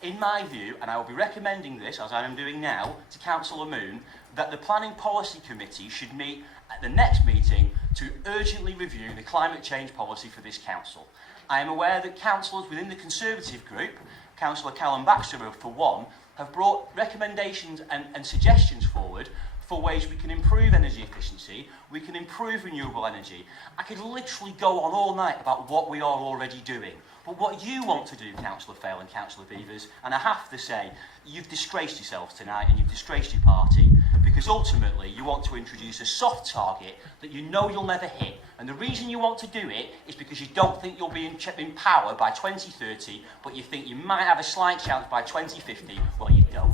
In my view, and I will be recommending this, as I am doing now, to Councillor Moon, that the Planning Policy Committee should meet at the next meeting to urgently review the climate change policy for this council. I am aware that councillors within the Conservative group, Councillor Callum Baxter for one, have brought recommendations and suggestions forward for ways we can improve energy efficiency, we can improve renewable energy. I could literally go on all night about what we are already doing. But what you want to do, Councillor Fale and Councillor Beavers, and I have to say, you've disgraced yourselves tonight and you've disgraced your party, because ultimately you want to introduce a soft target that you know you'll never hit. And the reason you want to do it is because you don't think you'll be in power by 2030, but you think you might have a slight chance by 2050. Well, you don't.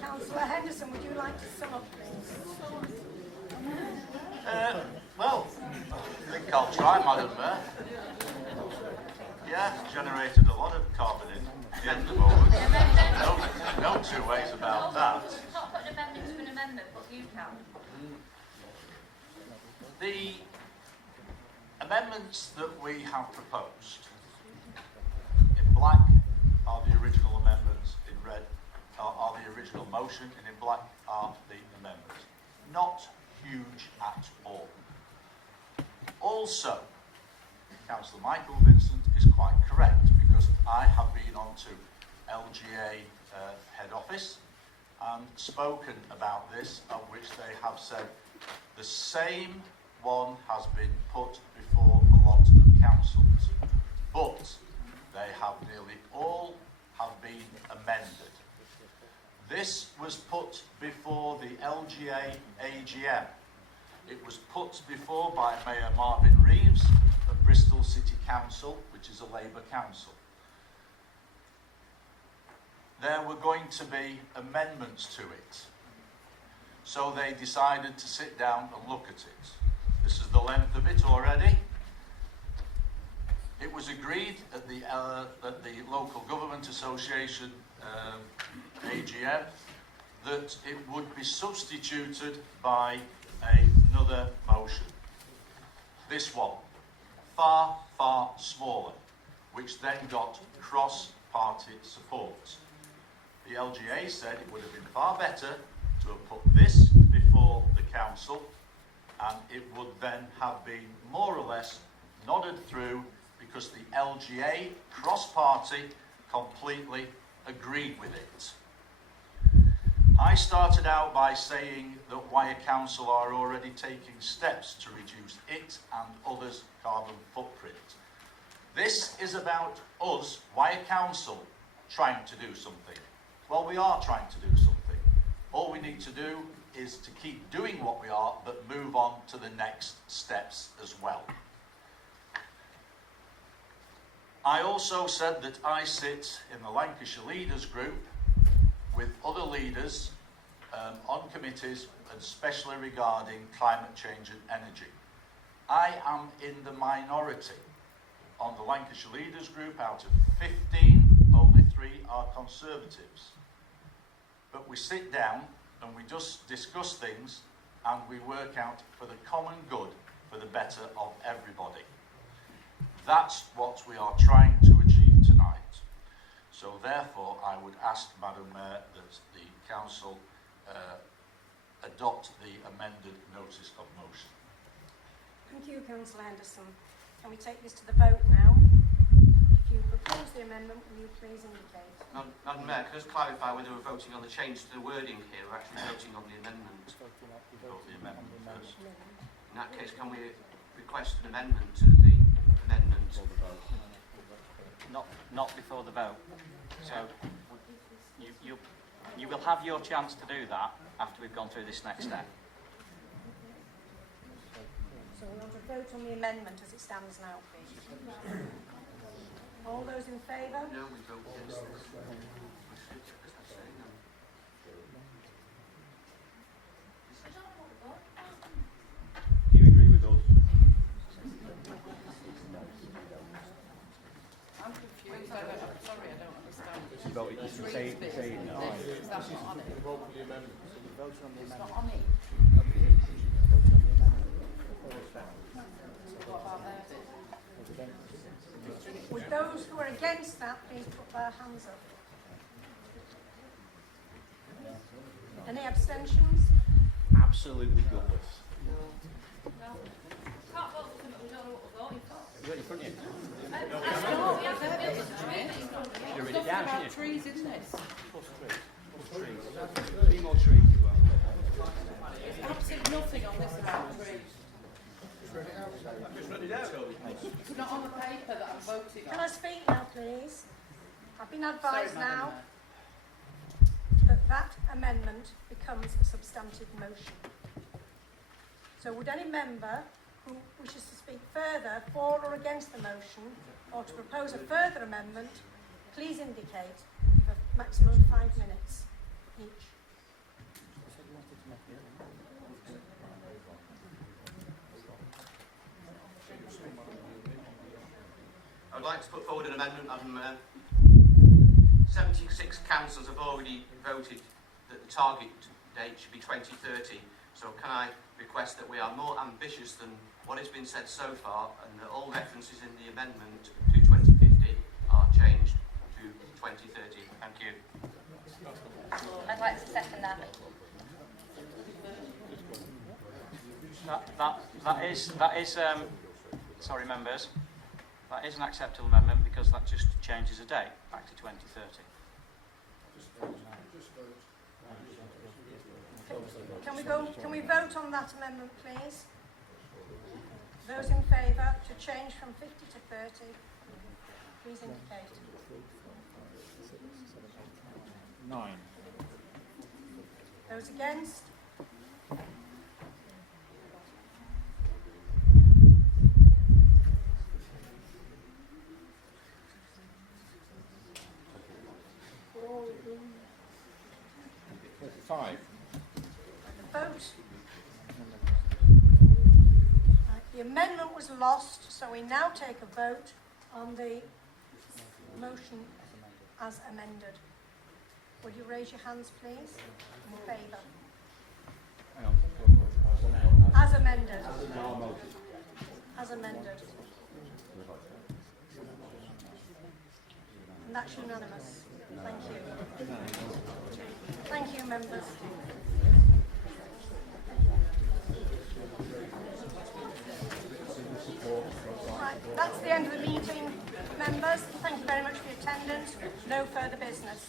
Councillor Henderson, would you like to sum up, please? Well, I think I'll try, Madam Mayor. Yeah, generated a lot of carbon in the end of all. No two ways about that. You can't put an amendment to an amendment, but you can. The amendments that we have proposed in black are the original amendments, in red are the original motion, and in black are the amendments. Not huge at all. Also, Councillor Michael Vincent is quite correct, because I have been on to LGA head office and spoken about this, at which they have said the same one has been put before a lot of councils, but they have nearly all have been amended. This was put before the LGA AGM. It was put before by Mayor Marvin Reeves of Bristol City Council, which is a Labour council. There were going to be amendments to it. So they decided to sit down and look at it. This is the length of it already. It was agreed at the Local Government Association AGM that it would be substituted by another motion. This one, far, far smaller, which then got cross-party support. The LGA said it would have been far better to have put this before the council, and it would then have been more or less nodded through, because the LGA cross-party completely agreed with it. I started out by saying that Wyre Council are already taking steps to reduce it and others' carbon footprint. This is about us, Wyre Council, trying to do something. Well, we are trying to do something. All we need to do is to keep doing what we are, but move on to the next steps as well. I also said that I sit in the Lancashire Leaders Group with other leaders on committees, and especially regarding climate change and energy. I am in the minority on the Lancashire Leaders Group. Out of 15, only 3 are Conservatives. But we sit down and we just discuss things and we work out for the common good, for the better of everybody. That's what we are trying to achieve tonight. So therefore, I would ask, Madam Mayor, that the Council adopt the amended notice of motion. Thank you, Councillor Henderson. Can we take this to the vote now? If you propose the amendment, will you please indicate? Madam Mayor, can I just clarify whether we're voting on the change to the wording here, or actually voting on the amendment? Vote the amendment first. In that case, can we request an amendment to the amendment? Not before the vote. So you will have your chance to do that after we've gone through this next step. So we'll have a vote on the amendment as it stands now, please. All those in favour? No, we vote yes. Do you agree with us? I'm confused. I'm sorry, I don't understand. You vote, you say no. Is that not on it? Vote for the amendment. It's not on it. What about their bit? Would those who are against that please put their hands up? Any abstentions? Absolutely gutless. Can't vote for something we don't know what we're voting for. You got it in front of you. There's nothing about trees in this. Plus trees. 3 more trees as well. There's absolutely nothing on this about trees. It's not on the paper that I'm voting on. Can I speak now, please? I've been advised Sorry, Madam now Mayor. that amendment becomes a substantive motion. So would any member who wishes to speak further for or against the motion, or to propose a further amendment, please indicate with a maximum of 5 minutes each. I would like to put forward an amendment, Madam Mayor. 76 councillors have already voted that the target date should be 2030. So can I request that we are more ambitious than what has been said so far, and that all references in the amendment to 2050 are changed to 2030. Thank you. I'd like to second that. That is sorry members, that is an acceptable amendment because that just changes a date back to 2030. Can we vote on that amendment, please? Those in favour to change from 50 to 30, please indicate. 9. Those against? Five. The vote. The amendment was lost, so we now take a vote on the motion as amended. Would you raise your hands, please? In favour. As amended. As amended. And that's unanimous. Thank you. Thank you, members. Right, that's the end of the meeting, members. Thank you very much for your attendance. No further business.